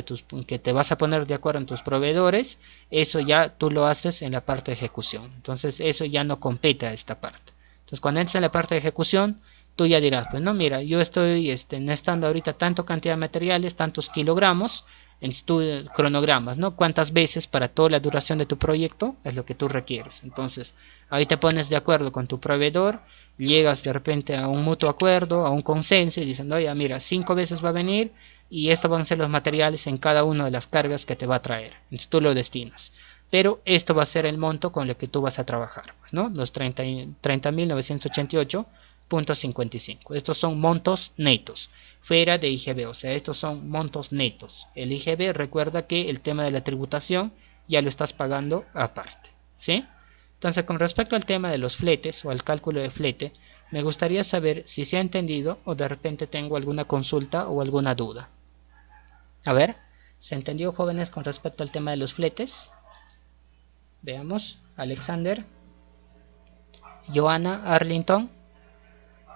que te vas a poner de acuerdo en tus proveedores, eso ya tú lo haces en la parte de ejecución. Entonces eso ya no compete a esta parte. Entonces cuando entres en la parte de ejecución, tú ya dirás, pues no, mira, yo estoy necesitando ahorita tanta cantidad de materiales, tantos kilogramos, en tus cronogramas, ¿no? Cuántas veces para toda la duración de tu proyecto es lo que tú requieres. Entonces, ahí te pones de acuerdo con tu proveedor, llegas de repente a un mutuo acuerdo, a un consenso y diciendo, oye, mira, 5 veces va a venir y estos van a ser los materiales en cada una de las cargas que te va a traer. Entonces tú lo destinas. Pero esto va a ser el monto con el que tú vas a trabajar, ¿no? Los 30.988.55. Estos son montos netos, fuera de IGB, o sea, estos son montos netos. El IGB, recuerda que el tema de la tributación ya lo estás pagando aparte, ¿sí? Entonces, con respecto al tema de los fletes o al cálculo de flete, me gustaría saber si se ha entendido o de repente tengo alguna consulta o alguna duda. A ver, ¿se entendió, jóvenes, con respecto al tema de los fletes? Veamos, Alexander, Joana, Arlington,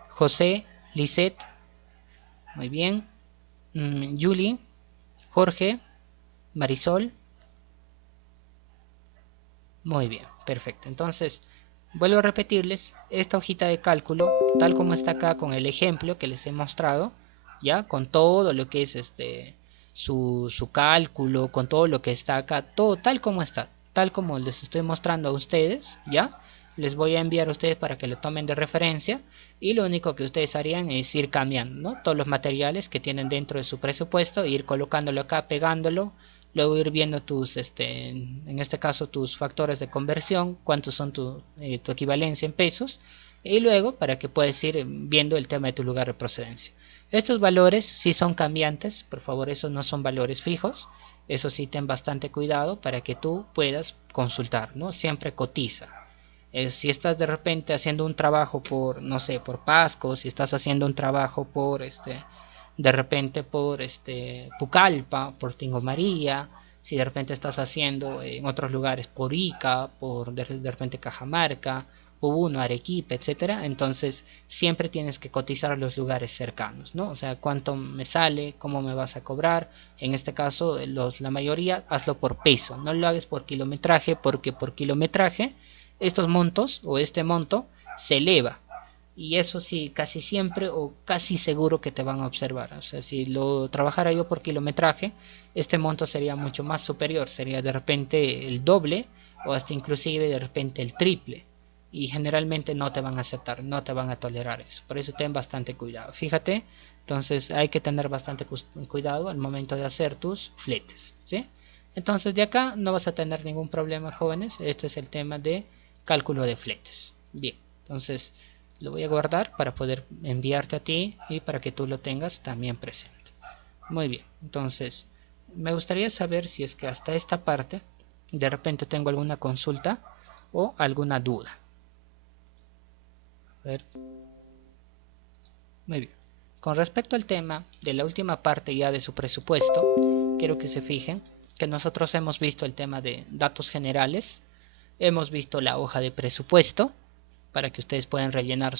José, Lisette, muy bien, Julie, Jorge, Marisol, muy bien, perfecto. Entonces, vuelvo a repetirles, esta hojita de cálculo, tal como está acá con el ejemplo que les he mostrado, ya, con todo lo que es su cálculo, con todo lo que está acá, todo tal como les estoy mostrando a ustedes, ya, les voy a enviar a ustedes para que lo tomen de referencia y lo único que ustedes harían es ir cambiando, ¿no? Todos los materiales que tienen dentro de su presupuesto, ir colocándolo acá, pegándolo, luego ir viendo en este caso tus factores de conversión, cuántos son tu equivalencia en pesos, y luego para que puedas ir viendo el tema de tu lugar de procedencia. Estos valores sí son cambiantes, por favor, esos no son valores fijos, eso sí ten bastante cuidado para que tú puedas consultar, ¿no? Siempre cotiza. Si estás de repente haciendo un trabajo por, no sé, por Pasco, si estás haciendo un trabajo por de repente por Pucallpa, por Tingo María, si de repente estás haciendo en otros lugares por Ica, por de repente Cajamarca, Puno, Arequipa, etcétera, entonces siempre tienes que cotizar a los lugares cercanos, ¿no? O sea, cuánto me sale, cómo me vas a cobrar. En este caso, la mayoría hazlo por peso, no lo hagas por kilometraje, porque por kilometraje estos montos o este monto se eleva y eso sí, casi siempre o casi seguro que te van a observar. O sea, si lo trabajara yo por kilometraje, este monto sería mucho más superior, sería de repente el doble o hasta inclusive de repente el triple. Y generalmente no te van a aceptar, no te van a tolerar eso. Por eso ten bastante cuidado. Fíjate, entonces hay que tener bastante cuidado al momento de hacer tus fletes, ¿sí? Entonces de acá no vas a tener ningún problema, jóvenes. Este es el tema de cálculo de fletes. Bien, entonces lo voy a guardar para poder enviarte a ti y para que tú lo tengas también presente. Muy bien, entonces me gustaría saber si es que hasta esta parte de repente tengo alguna consulta o alguna duda. A ver. Muy bien. Con respecto al tema de la última parte ya de su presupuesto, quiero que se fijen que nosotros hemos visto el tema de datos generales, hemos visto la hoja de presupuesto, para que ustedes puedan rellenar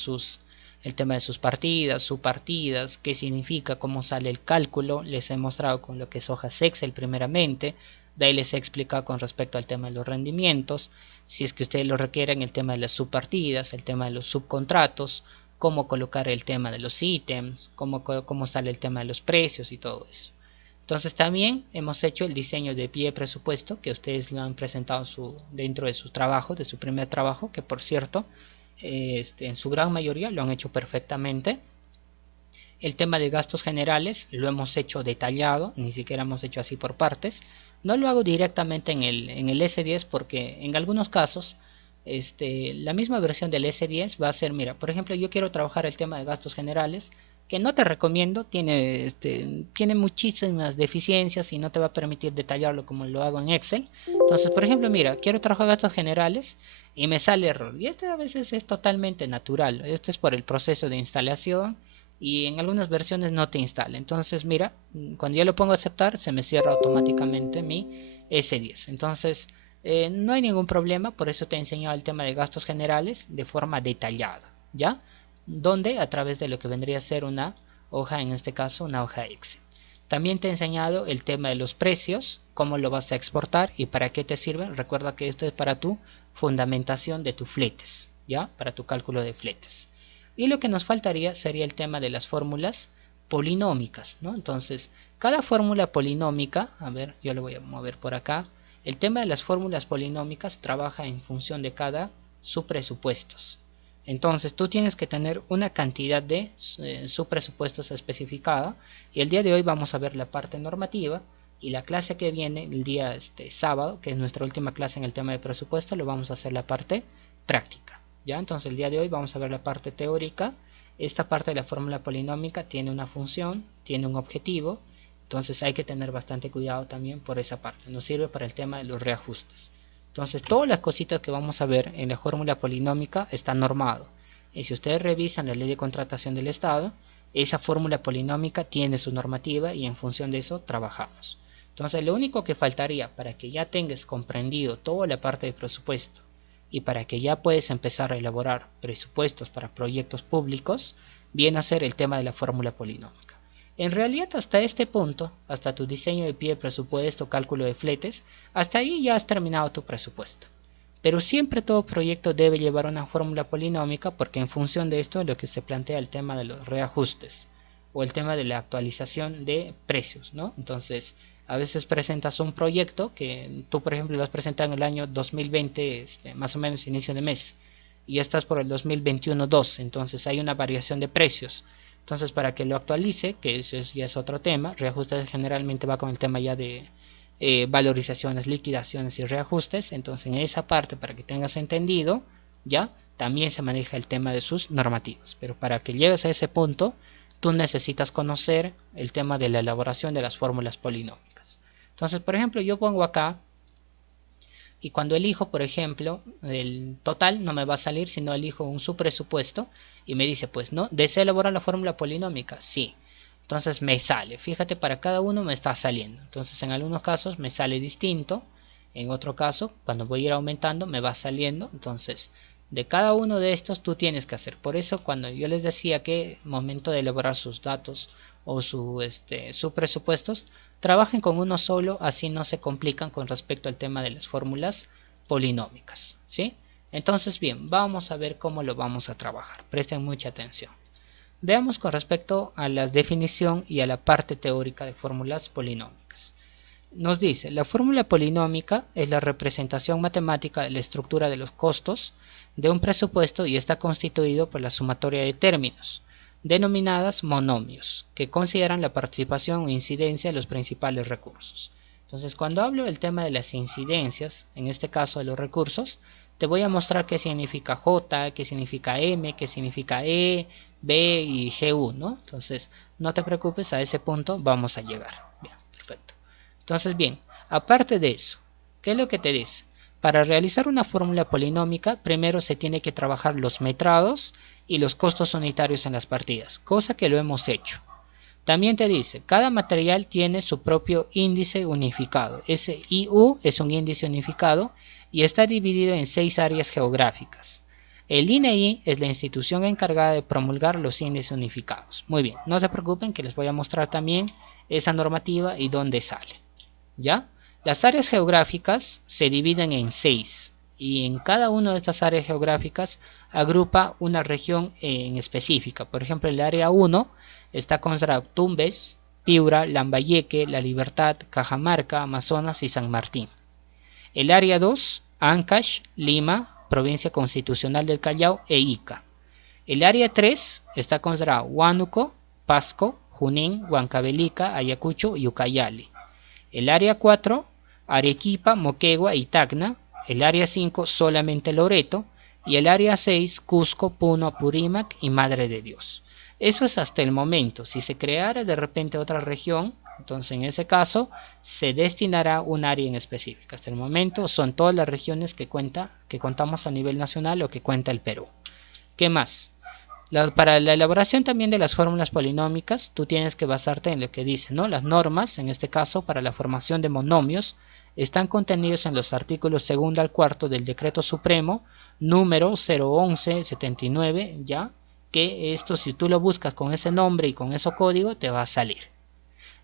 el tema de sus partidas, subpartidas, qué significa, cómo sale el cálculo. Les he mostrado con lo que es hojas Excel primeramente, de ahí les he explicado con respecto al tema de los rendimientos, si es que ustedes lo requieren, el tema de las subpartidas, el tema de los subcontratos, cómo colocar el tema de los ítems, cómo sale el tema de los precios y todo eso. Entonces también hemos hecho el diseño de pie de presupuesto que ustedes lo han presentado dentro de su trabajo, de su primer trabajo, que por cierto en su gran mayoría lo han hecho perfectamente. El tema de gastos generales lo hemos hecho detallado, ni siquiera hemos hecho así por partes. No lo hago directamente en el S10 porque en algunos casos la misma versión del S10 va a ser, mira, por ejemplo, yo quiero trabajar el tema de gastos generales, que no te recomiendo, tiene muchísimas deficiencias y no te va a permitir detallarlo como lo hago en Excel. Entonces, por ejemplo, mira, quiero trabajar gastos generales y me sale error. Y a veces es totalmente natural. Esto es por el proceso de instalación y en algunas versiones no te instala. Entonces, mira, cuando yo lo pongo a aceptar, se me cierra automáticamente mi S10. Entonces, no hay ningún problema, por eso te he enseñado el tema de gastos generales de forma detallada, ¿ya? Donde a través de lo que vendría a ser una hoja, en este caso una hoja Excel. También te he enseñado el tema de los precios, cómo lo vas a exportar y para qué te sirve. Recuerda que esto es para tu fundamentación de tus fletes, ¿ya? Para tu cálculo de fletes. Y lo que nos faltaría sería el tema de las fórmulas polinómicas, ¿no? Entonces, cada fórmula polinómica, a ver, yo lo voy a mover por acá. El tema de las fórmulas polinómicas trabaja en función de cada subpresupuestos. Entonces, tú tienes que tener una cantidad de subpresupuestos especificada. Y el día de hoy vamos a ver la parte normativa. Y la clase que viene, el día sábado, que es nuestra última clase en el tema de presupuesto, lo vamos a hacer la parte práctica. ¿Ya? Entonces, el día de hoy vamos a ver la parte teórica. Esta parte de la fórmula polinómica tiene una función, tiene un objetivo. Entonces hay que tener bastante cuidado también por esa parte. Nos sirve para el tema de los reajustes. Entonces todas las cositas que vamos a ver en la fórmula polinómica está normado. Y si ustedes revisan la ley de contratación del Estado, esa fórmula polinómica tiene su normativa y en función de eso trabajamos. Entonces lo único que faltaría para que ya tengas comprendido toda la parte de presupuesto y para que ya puedas empezar a elaborar presupuestos para proyectos públicos, viene a ser el tema de la fórmula polinómica. En realidad hasta este punto, hasta tu diseño de pie de presupuesto, cálculo de fletes, hasta ahí ya has terminado tu presupuesto. Pero siempre todo proyecto debe llevar una fórmula polinómica porque en función de esto es lo que se plantea el tema de los reajustes o el tema de la actualización de precios, ¿no? Entonces, a veces presentas un proyecto que tú, por ejemplo, lo has presentado en el año 2020, más o menos inicio de mes, y ya estás por el 2021-2, entonces hay una variación de precios. Entonces, para que lo actualice, que eso ya es otro tema, reajustes generalmente va con el tema ya de valorizaciones, liquidaciones y reajustes. Entonces, en esa parte, para que tengas entendido, ya también se maneja el tema de sus normativas. Pero para que llegues a ese punto, tú necesitas conocer el tema de la elaboración de las fórmulas polinómicas. Entonces, por ejemplo, yo pongo acá y cuando elijo, por ejemplo, el total no me va a salir, sino elijo un subpresupuesto y me dice, pues no, ¿desea elaborar la fórmula polinómica? Sí. Entonces me sale, fíjate, para cada uno me está saliendo. Entonces en algunos casos me sale distinto, en otro caso, cuando voy a ir aumentando, me va saliendo. Entonces, de cada uno de estos tú tienes que hacer. Por eso cuando yo les decía que momento de elaborar sus datos o sus presupuestos, trabajen con uno solo, así no se complican con respecto al tema de las fórmulas polinómicas, ¿sí? Entonces, bien, vamos a ver cómo lo vamos a trabajar. Presten mucha atención. Veamos con respecto a la definición y a la parte teórica de fórmulas polinómicas. Nos dice, la fórmula polinómica es la representación matemática de la estructura de los costos de un presupuesto y está constituido por la sumatoria de términos, denominadas monomios, que consideran la participación o incidencia de los principales recursos. Entonces, cuando hablo del tema de las incidencias, en este caso de los recursos, te voy a mostrar qué significa J, qué significa M, qué significa E, B y GU, ¿no? Entonces, no te preocupes, a ese punto vamos a llegar. Bien, perfecto. Entonces, bien, aparte de eso, ¿qué es lo que te dice? Para realizar una fórmula polinómica, primero se tiene que trabajar los metrados y los costos unitarios en las partidas, cosa que lo hemos hecho. También te dice, cada material tiene su propio índice unificado. Ese IU es un índice unificado y está dividido en 6 áreas geográficas. El INEI es la institución encargada de promulgar los índices unificados. Muy bien, no se preocupen que les voy a mostrar también esa normativa y dónde sale. ¿Ya? Las áreas geográficas se dividen en 6 y en cada una de estas áreas geográficas agrupa una región en específica. Por ejemplo, el área 1 está considerado Tumbes, Piura, Lambayeque, La Libertad, Cajamarca, Amazonas y San Martín. El área 2, Ancash, Lima, Provincia Constitucional del Callao e Ica. El área 3 está considerado Huánuco, Pasco, Junín, Huancavelica, Ayacucho y Ucayali. El área 4, Arequipa, Moquegua y Tacna. El área 5, solamente Loreto. Y el área 6, Cusco, Puno, Apurímac y Madre de Dios. Eso es hasta el momento. Si se creara de repente otra región, entonces en ese caso se destinará un área en específica. Hasta el momento son todas las regiones que contamos a nivel nacional o que cuenta el Perú. ¿Qué más? Para la elaboración también de las fórmulas polinómicas, tú tienes que basarte en lo que dice, ¿no? Las normas, en este caso para la formación de monomios, están contenidos en los artículos 2 al 4 del Decreto Supremo número 011-79, ¿ya? Que esto, si tú lo buscas con ese nombre y con ese código, te va a salir.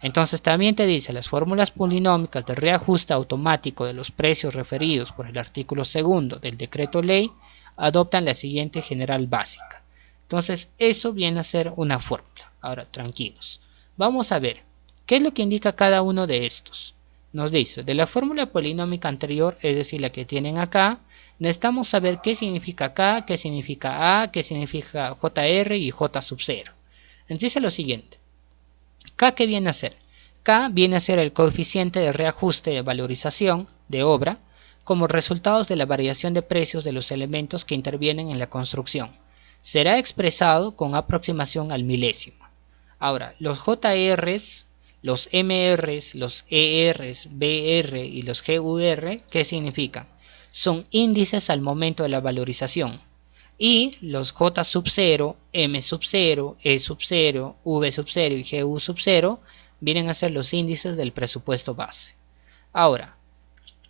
Entonces también te dice, las fórmulas polinómicas de reajuste automático de los precios referidos por el artículo 2 del Decreto Ley adoptan la siguiente general básica. Entonces eso viene a ser una fórmula. Ahora, tranquilos. Vamos a ver, ¿qué es lo que indica cada uno de estos? Nos dice, de la fórmula polinómica anterior, es decir, la que tienen acá, necesitamos saber qué significa K, qué significa A, qué significa JR y J sub 0. Entonces dice lo siguiente. K, ¿qué viene a ser? K viene a ser el coeficiente de reajuste de valorización de obra como resultados de la variación de precios de los elementos que intervienen en la construcción. Será expresado con aproximación al milésimo. Ahora, los JRs, los MRs, los ERs, BR y los GUR, ¿qué significan? Son índices al momento de la valorización. Y los J sub 0, M sub 0, E sub 0, V sub 0 y GU sub 0 vienen a ser los índices del presupuesto base. Ahora,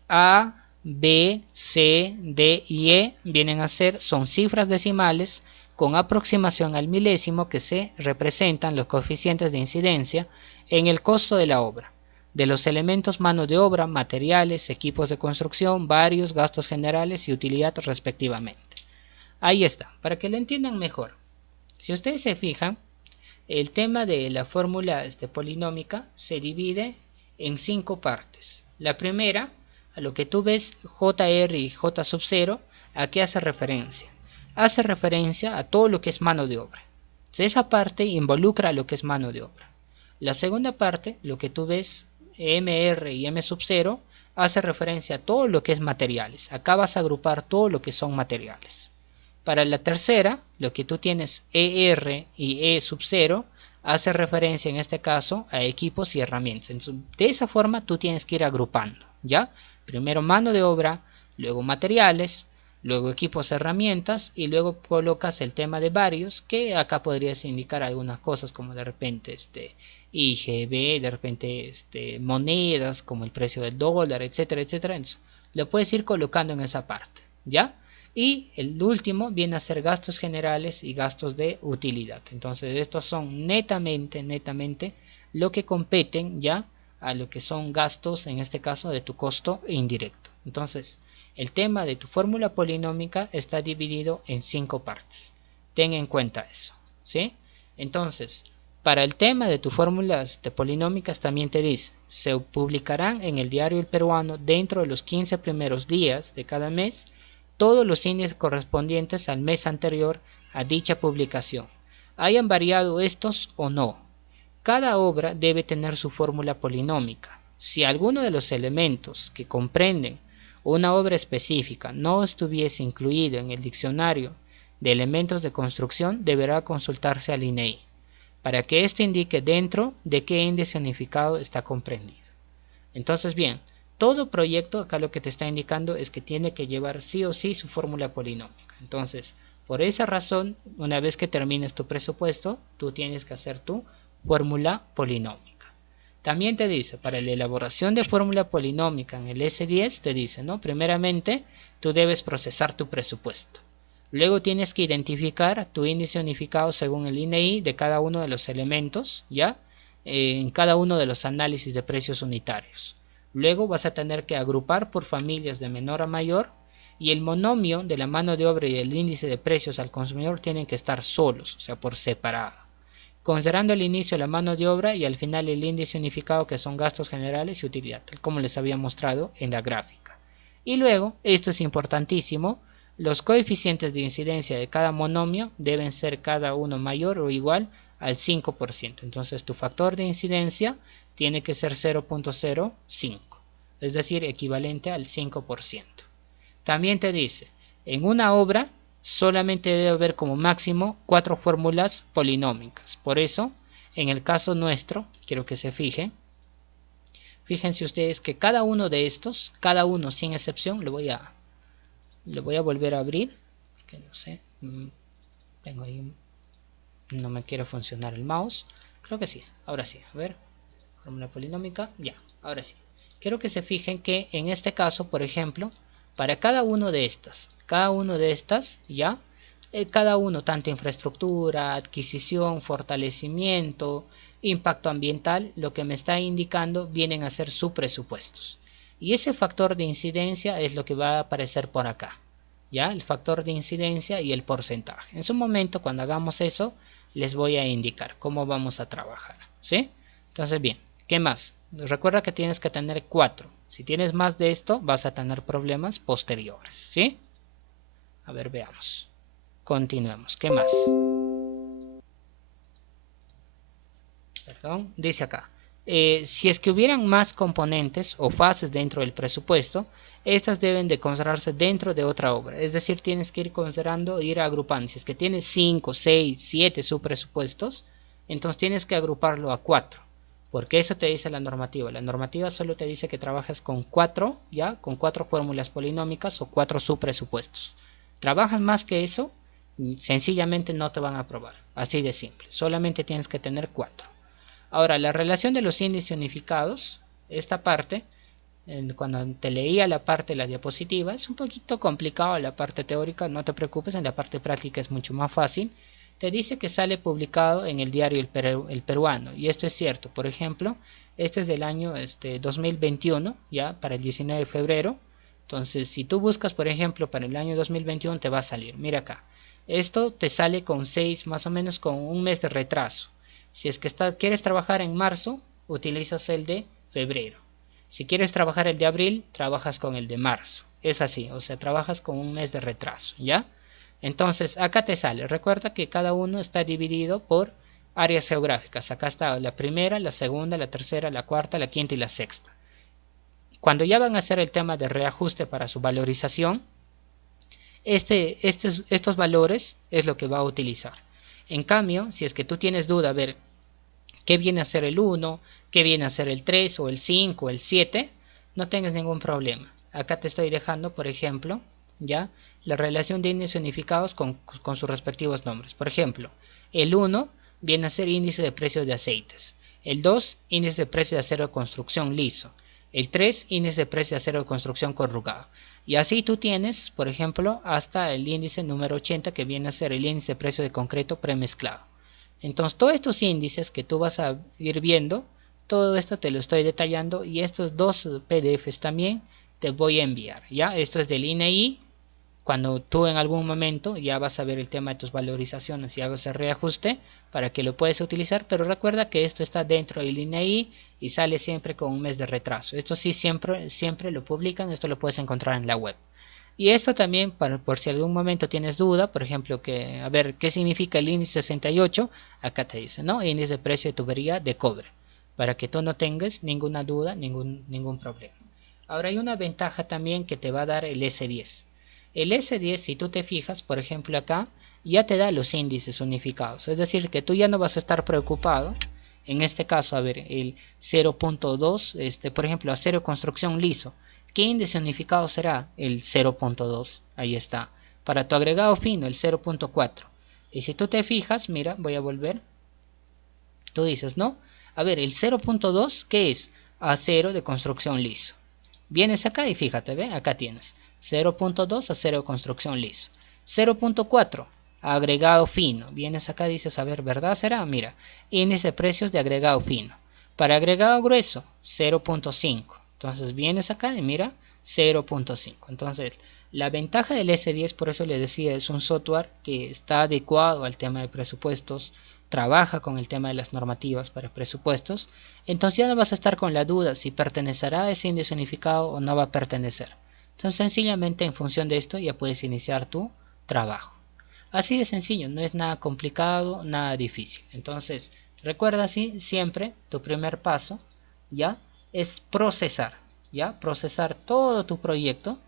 A, B, C, D y E vienen a ser, son cifras decimales con aproximación al milésimo que se representan los coeficientes de incidencia en el costo de la obra, de los elementos mano de obra, materiales, equipos de construcción, varios gastos generales y utilidad respectivamente. Ahí está, para que lo entiendan mejor. Si ustedes se fijan, el tema de la fórmula polinómica se divide en 5 partes. La primera, a lo que tú ves JR y J sub 0, ¿a qué hace referencia? Hace referencia a todo lo que es mano de obra. Entonces, esa parte involucra lo que es mano de obra. La segunda parte, lo que tú ves MR y M sub 0, hace referencia a todo lo que es materiales. Acá vas a agrupar todo lo que son materiales. Para la tercera, lo que tú tienes ER y E sub 0 hace referencia en este caso a equipos y herramientas. Entonces, de esa forma tú tienes que ir agrupando, ¿ya? Primero mano de obra, luego materiales, luego equipos, herramientas y luego colocas el tema de varios, que acá podrías indicar algunas cosas como de repente IGB, de repente monedas como el precio del dólar, etcétera, etcétera. Entonces, lo puedes ir colocando en esa parte, ¿ya? Y el último viene a ser gastos generales y gastos de utilidad. Entonces estos son netamente lo que competen ya a lo que son gastos, en este caso de tu costo indirecto. Entonces el tema de tu fórmula polinómica está dividido en 5 partes. Ten en cuenta eso, ¿sí? Entonces, para el tema de tus fórmulas polinómicas también te dice, se publicarán en el diario El Peruano dentro de los 15 primeros días de cada mes todos los índices correspondientes al mes anterior a dicha publicación, hayan variado estos o no. Cada obra debe tener su fórmula polinómica. Si alguno de los elementos que comprenden una obra específica no estuviese incluido en el diccionario de elementos de construcción, deberá consultarse al INEI para que éste indique dentro de qué índice unificado está comprendido. Entonces, bien, todo proyecto acá lo que te está indicando es que tiene que llevar sí o sí su fórmula polinómica. Entonces, por esa razón, una vez que termines tu presupuesto, tú tienes que hacer tu fórmula polinómica. También te dice, para la elaboración de fórmula polinómica en el S10, te dice, ¿no? Primeramente, tú debes procesar tu presupuesto. Luego tienes que identificar tu índice unificado según el INEI de cada uno de los elementos, ¿ya? En cada uno de los análisis de precios unitarios. Luego vas a tener que agrupar por familias de menor a mayor y el monomio de la mano de obra y el índice de precios al consumidor tienen que estar solos, o sea, por separado. Considerando el inicio la mano de obra y al final el índice unificado que son gastos generales y utilidad, como les había mostrado en la gráfica. Y luego, esto es importantísimo, los coeficientes de incidencia de cada monomio deben ser cada uno mayor o igual al 5%. Entonces tu factor de incidencia tiene que ser 0.05, es decir, equivalente al 5%. También te dice, en una obra solamente debe haber como máximo 4 fórmulas polinómicas. Por eso, en el caso nuestro, quiero que se fijen, fíjense ustedes que cada uno de estos, cada uno sin excepción, lo voy a volver a abrir, que no sé, tengo ahí, no me quiere funcionar el mouse, creo que sí, ahora sí, a ver, fórmula polinómica, ya, ahora sí. Quiero que se fijen que en este caso, por ejemplo, para cada uno de estas, ya, cada uno, tanto infraestructura, adquisición, fortalecimiento, impacto ambiental, lo que me está indicando vienen a ser subpresupuestos. Y ese factor de incidencia es lo que va a aparecer por acá. ya el factor de incidencia y el porcentaje. En su momento, cuando hagamos eso, les voy a indicar cómo vamos a trabajar, ¿sí? Entonces, bien, ¿qué más? Recuerda que tienes que tener 4. Si tienes más de esto, vas a tener problemas posteriores, ¿sí? A ver, veamos. Continuemos. ¿Qué más? Perdón, dice acá. Si es que hubieran más componentes o fases dentro del presupuesto, estas deben de considerarse dentro de otra obra. Es decir, tienes que ir considerando, ir agrupando. Si es que tienes 5, 6, 7 subpresupuestos, entonces tienes que agruparlo a 4. Porque eso te dice la normativa. La normativa solo te dice que trabajas con 4, ya, con 4 fórmulas polinómicas o 4 subpresupuestos. Trabajas más que eso, sencillamente no te van a aprobar. Así de simple. Solamente tienes que tener 4. Ahora, la relación de los índices unificados, esta parte, cuando te leía la parte de la diapositiva, es un poquito complicado la parte teórica, no te preocupes, en la parte práctica es mucho más fácil. Te dice que sale publicado en el diario El Peruano, y esto es cierto. Por ejemplo, este es del año 2021, ya para el 19 de febrero. Entonces, si tú buscas, por ejemplo, para el año 2021, te va a salir. Mira acá. Esto te sale con 6, más o menos con un mes de retraso. Si es que quieres trabajar en marzo, utilizas el de febrero. Si quieres trabajar el de abril, trabajas con el de marzo. Es así, o sea, trabajas con un mes de retraso, ¿ya? Entonces, acá te sale. Recuerda que cada uno está dividido por áreas geográficas. Acá está la primera, la segunda, la tercera, la cuarta, la quinta y la sexta. Cuando ya van a hacer el tema de reajuste para su valorización, estos valores es lo que va a utilizar. En cambio, si es que tú tienes duda, a ver, ¿qué viene a ser el 1? ¿Qué viene a ser el 3 o el 5 o el 7? No tengas ningún problema. Acá te estoy dejando, por ejemplo, ya la relación de índices unificados con sus respectivos nombres. Por ejemplo, el 1 viene a ser índice de precios de aceites. El 2, índice de precio de acero de construcción liso. El 3, índice de precio de acero de construcción corrugado. Y así tú tienes, por ejemplo, hasta el índice número 80, que viene a ser el índice de precio de concreto premezclado. Entonces, todos estos índices que tú vas a ir viendo, todo esto te lo estoy detallando, y estos dos PDFs también te voy a enviar, ¿ya? Esto es del INEI. Cuando tú en algún momento ya vas a ver el tema de tus valorizaciones y hagas el reajuste para que lo puedas utilizar, pero recuerda que esto está dentro del INEI y sale siempre con un mes de retraso. Esto sí siempre lo publican, esto lo puedes encontrar en la web. Y esto también, por si algún momento tienes duda, por ejemplo, que a ver qué significa el índice 68, acá te dice, ¿no? Índice de precio de tubería de cobre, para que tú no tengas ninguna duda, ningún problema. Ahora hay una ventaja también que te va a dar el S10. El S10, si tú te fijas, por ejemplo acá, ya te da los índices unificados, es decir, que tú ya no vas a estar preocupado. En este caso, a ver, el 0.2, por ejemplo, acero construcción liso. ¿Qué índice unificado será? El 0.2, ahí está. Para tu agregado fino, el 0.4. Y si tú te fijas, mira, voy a volver. Tú dices, ¿no? A ver, el 0.2, ¿qué es? Acero de construcción liso. Vienes acá y fíjate, ¿ve? Acá tienes 0.2, acero de construcción liso. 0.4, agregado fino. Vienes acá y dices, a ver, ¿verdad será? Mira, índice de precios de agregado fino. Para agregado grueso, 0.5. Entonces vienes acá y mira 0.5. Entonces la ventaja del S10, por eso les decía, es un software que está adecuado al tema de presupuestos, trabaja con el tema de las normativas para presupuestos. Entonces ya no vas a estar con la duda si pertenecerá a ese índice unificado o no va a pertenecer. Entonces sencillamente en función de esto ya puedes iniciar tu trabajo. Así de sencillo, no es nada complicado, nada difícil. Entonces recuerda así siempre tu primer paso, ¿ya? Es procesar, ¿ya? Procesar todo tu proyecto,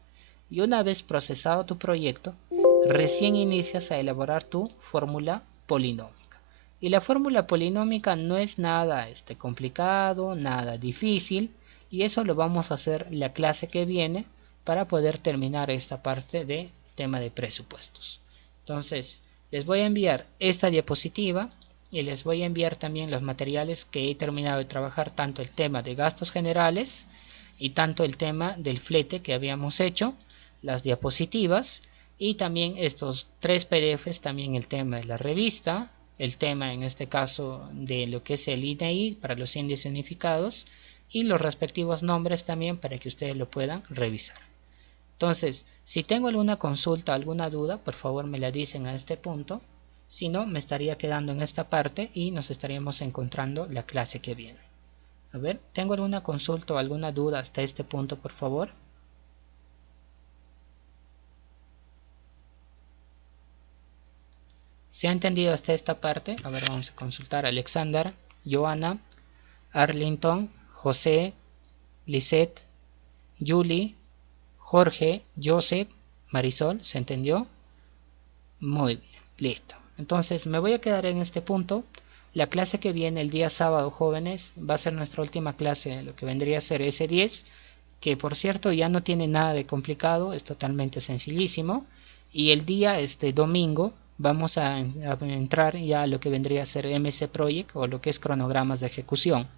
y una vez procesado tu proyecto, recién inicias a elaborar tu fórmula polinómica. Y la fórmula polinómica no es nada complicado, nada difícil, y eso lo vamos a hacer la clase que viene para poder terminar esta parte del tema de presupuestos. Entonces, les voy a enviar esta diapositiva y les voy a enviar también los materiales que he terminado de trabajar, tanto el tema de gastos generales y tanto el tema del flete que habíamos hecho, las diapositivas y también estos 3 PDFs, también el tema de la revista, el tema en este caso de lo que es el INEI para los índices unificados y los respectivos nombres también para que ustedes lo puedan revisar. Entonces, si tengo alguna consulta, alguna duda, por favor me la dicen a este punto. Si no, me estaría quedando en esta parte y nos estaríamos encontrando la clase que viene. A ver, ¿tengo alguna consulta o alguna duda hasta este punto, por favor? ¿Se ha entendido hasta esta parte? A ver, vamos a consultar. Alexander, Joana, Arlington, José, Lisette, Julie, Jorge, Joseph, Marisol, ¿se entendió? Muy bien, listo. Entonces me voy a quedar en este punto. La clase que viene el día sábado, jóvenes, va a ser nuestra última clase, lo que vendría a ser S10, que por cierto ya no tiene nada de complicado, es totalmente sencillísimo. Y el día domingo vamos a entrar ya a lo que vendría a ser MC Project o lo que es cronogramas de ejecución.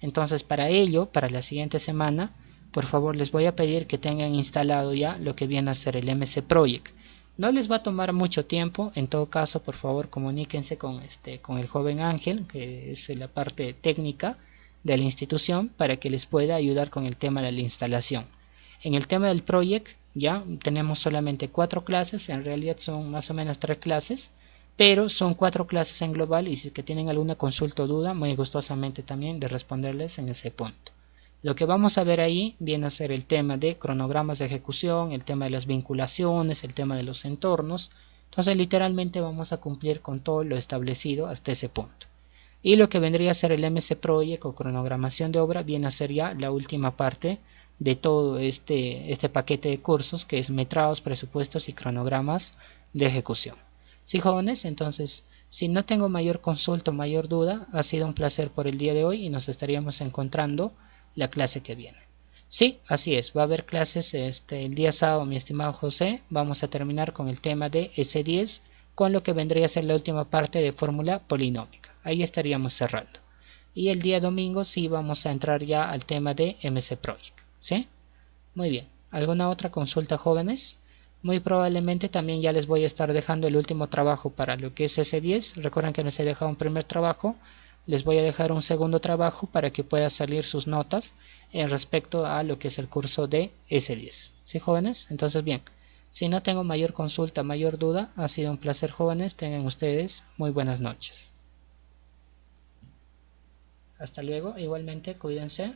Entonces para ello, para la siguiente semana, por favor les voy a pedir que tengan instalado ya lo que viene a ser el MC Project. No les va a tomar mucho tiempo, en todo caso por favor comuníquense con el joven Ángel, que es la parte técnica de la institución, para que les pueda ayudar con el tema de la instalación. En el tema del Project ya tenemos solamente 4 clases, en realidad son más o menos 3 clases, pero son 4 clases en global y si que tienen alguna consulta o duda, muy gustosamente también de responderles en ese punto. Lo que vamos a ver ahí viene a ser el tema de cronogramas de ejecución, el tema de las vinculaciones, el tema de los entornos. Entonces literalmente vamos a cumplir con todo lo establecido hasta ese punto. Y lo que vendría a ser el MC Project o cronogramación de obra viene a ser ya la última parte de todo este paquete de cursos, que es metrados, presupuestos y cronogramas de ejecución. Sí, jóvenes, entonces si no tengo mayor consulta o mayor duda, ha sido un placer por el día de hoy y nos estaríamos encontrando la clase que viene. Sí, así es, va a haber clases el día sábado, mi estimado José. Vamos a terminar con el tema de S10, con lo que vendría a ser la última parte de fórmula polinómica. Ahí estaríamos cerrando. Y el día domingo sí vamos a entrar ya al tema de MC Project. ¿Sí? Muy bien. ¿Alguna otra consulta, jóvenes? Muy probablemente también ya les voy a estar dejando el último trabajo para lo que es S10. Recuerden que les he dejado un primer trabajo. Les voy a dejar un segundo trabajo para que puedan salir sus notas en respecto a lo que es el curso de S10. ¿Sí, jóvenes? Entonces, bien. Si no tengo mayor consulta, mayor duda, ha sido un placer, jóvenes. Tengan ustedes muy buenas noches. Hasta luego. Igualmente, cuídense.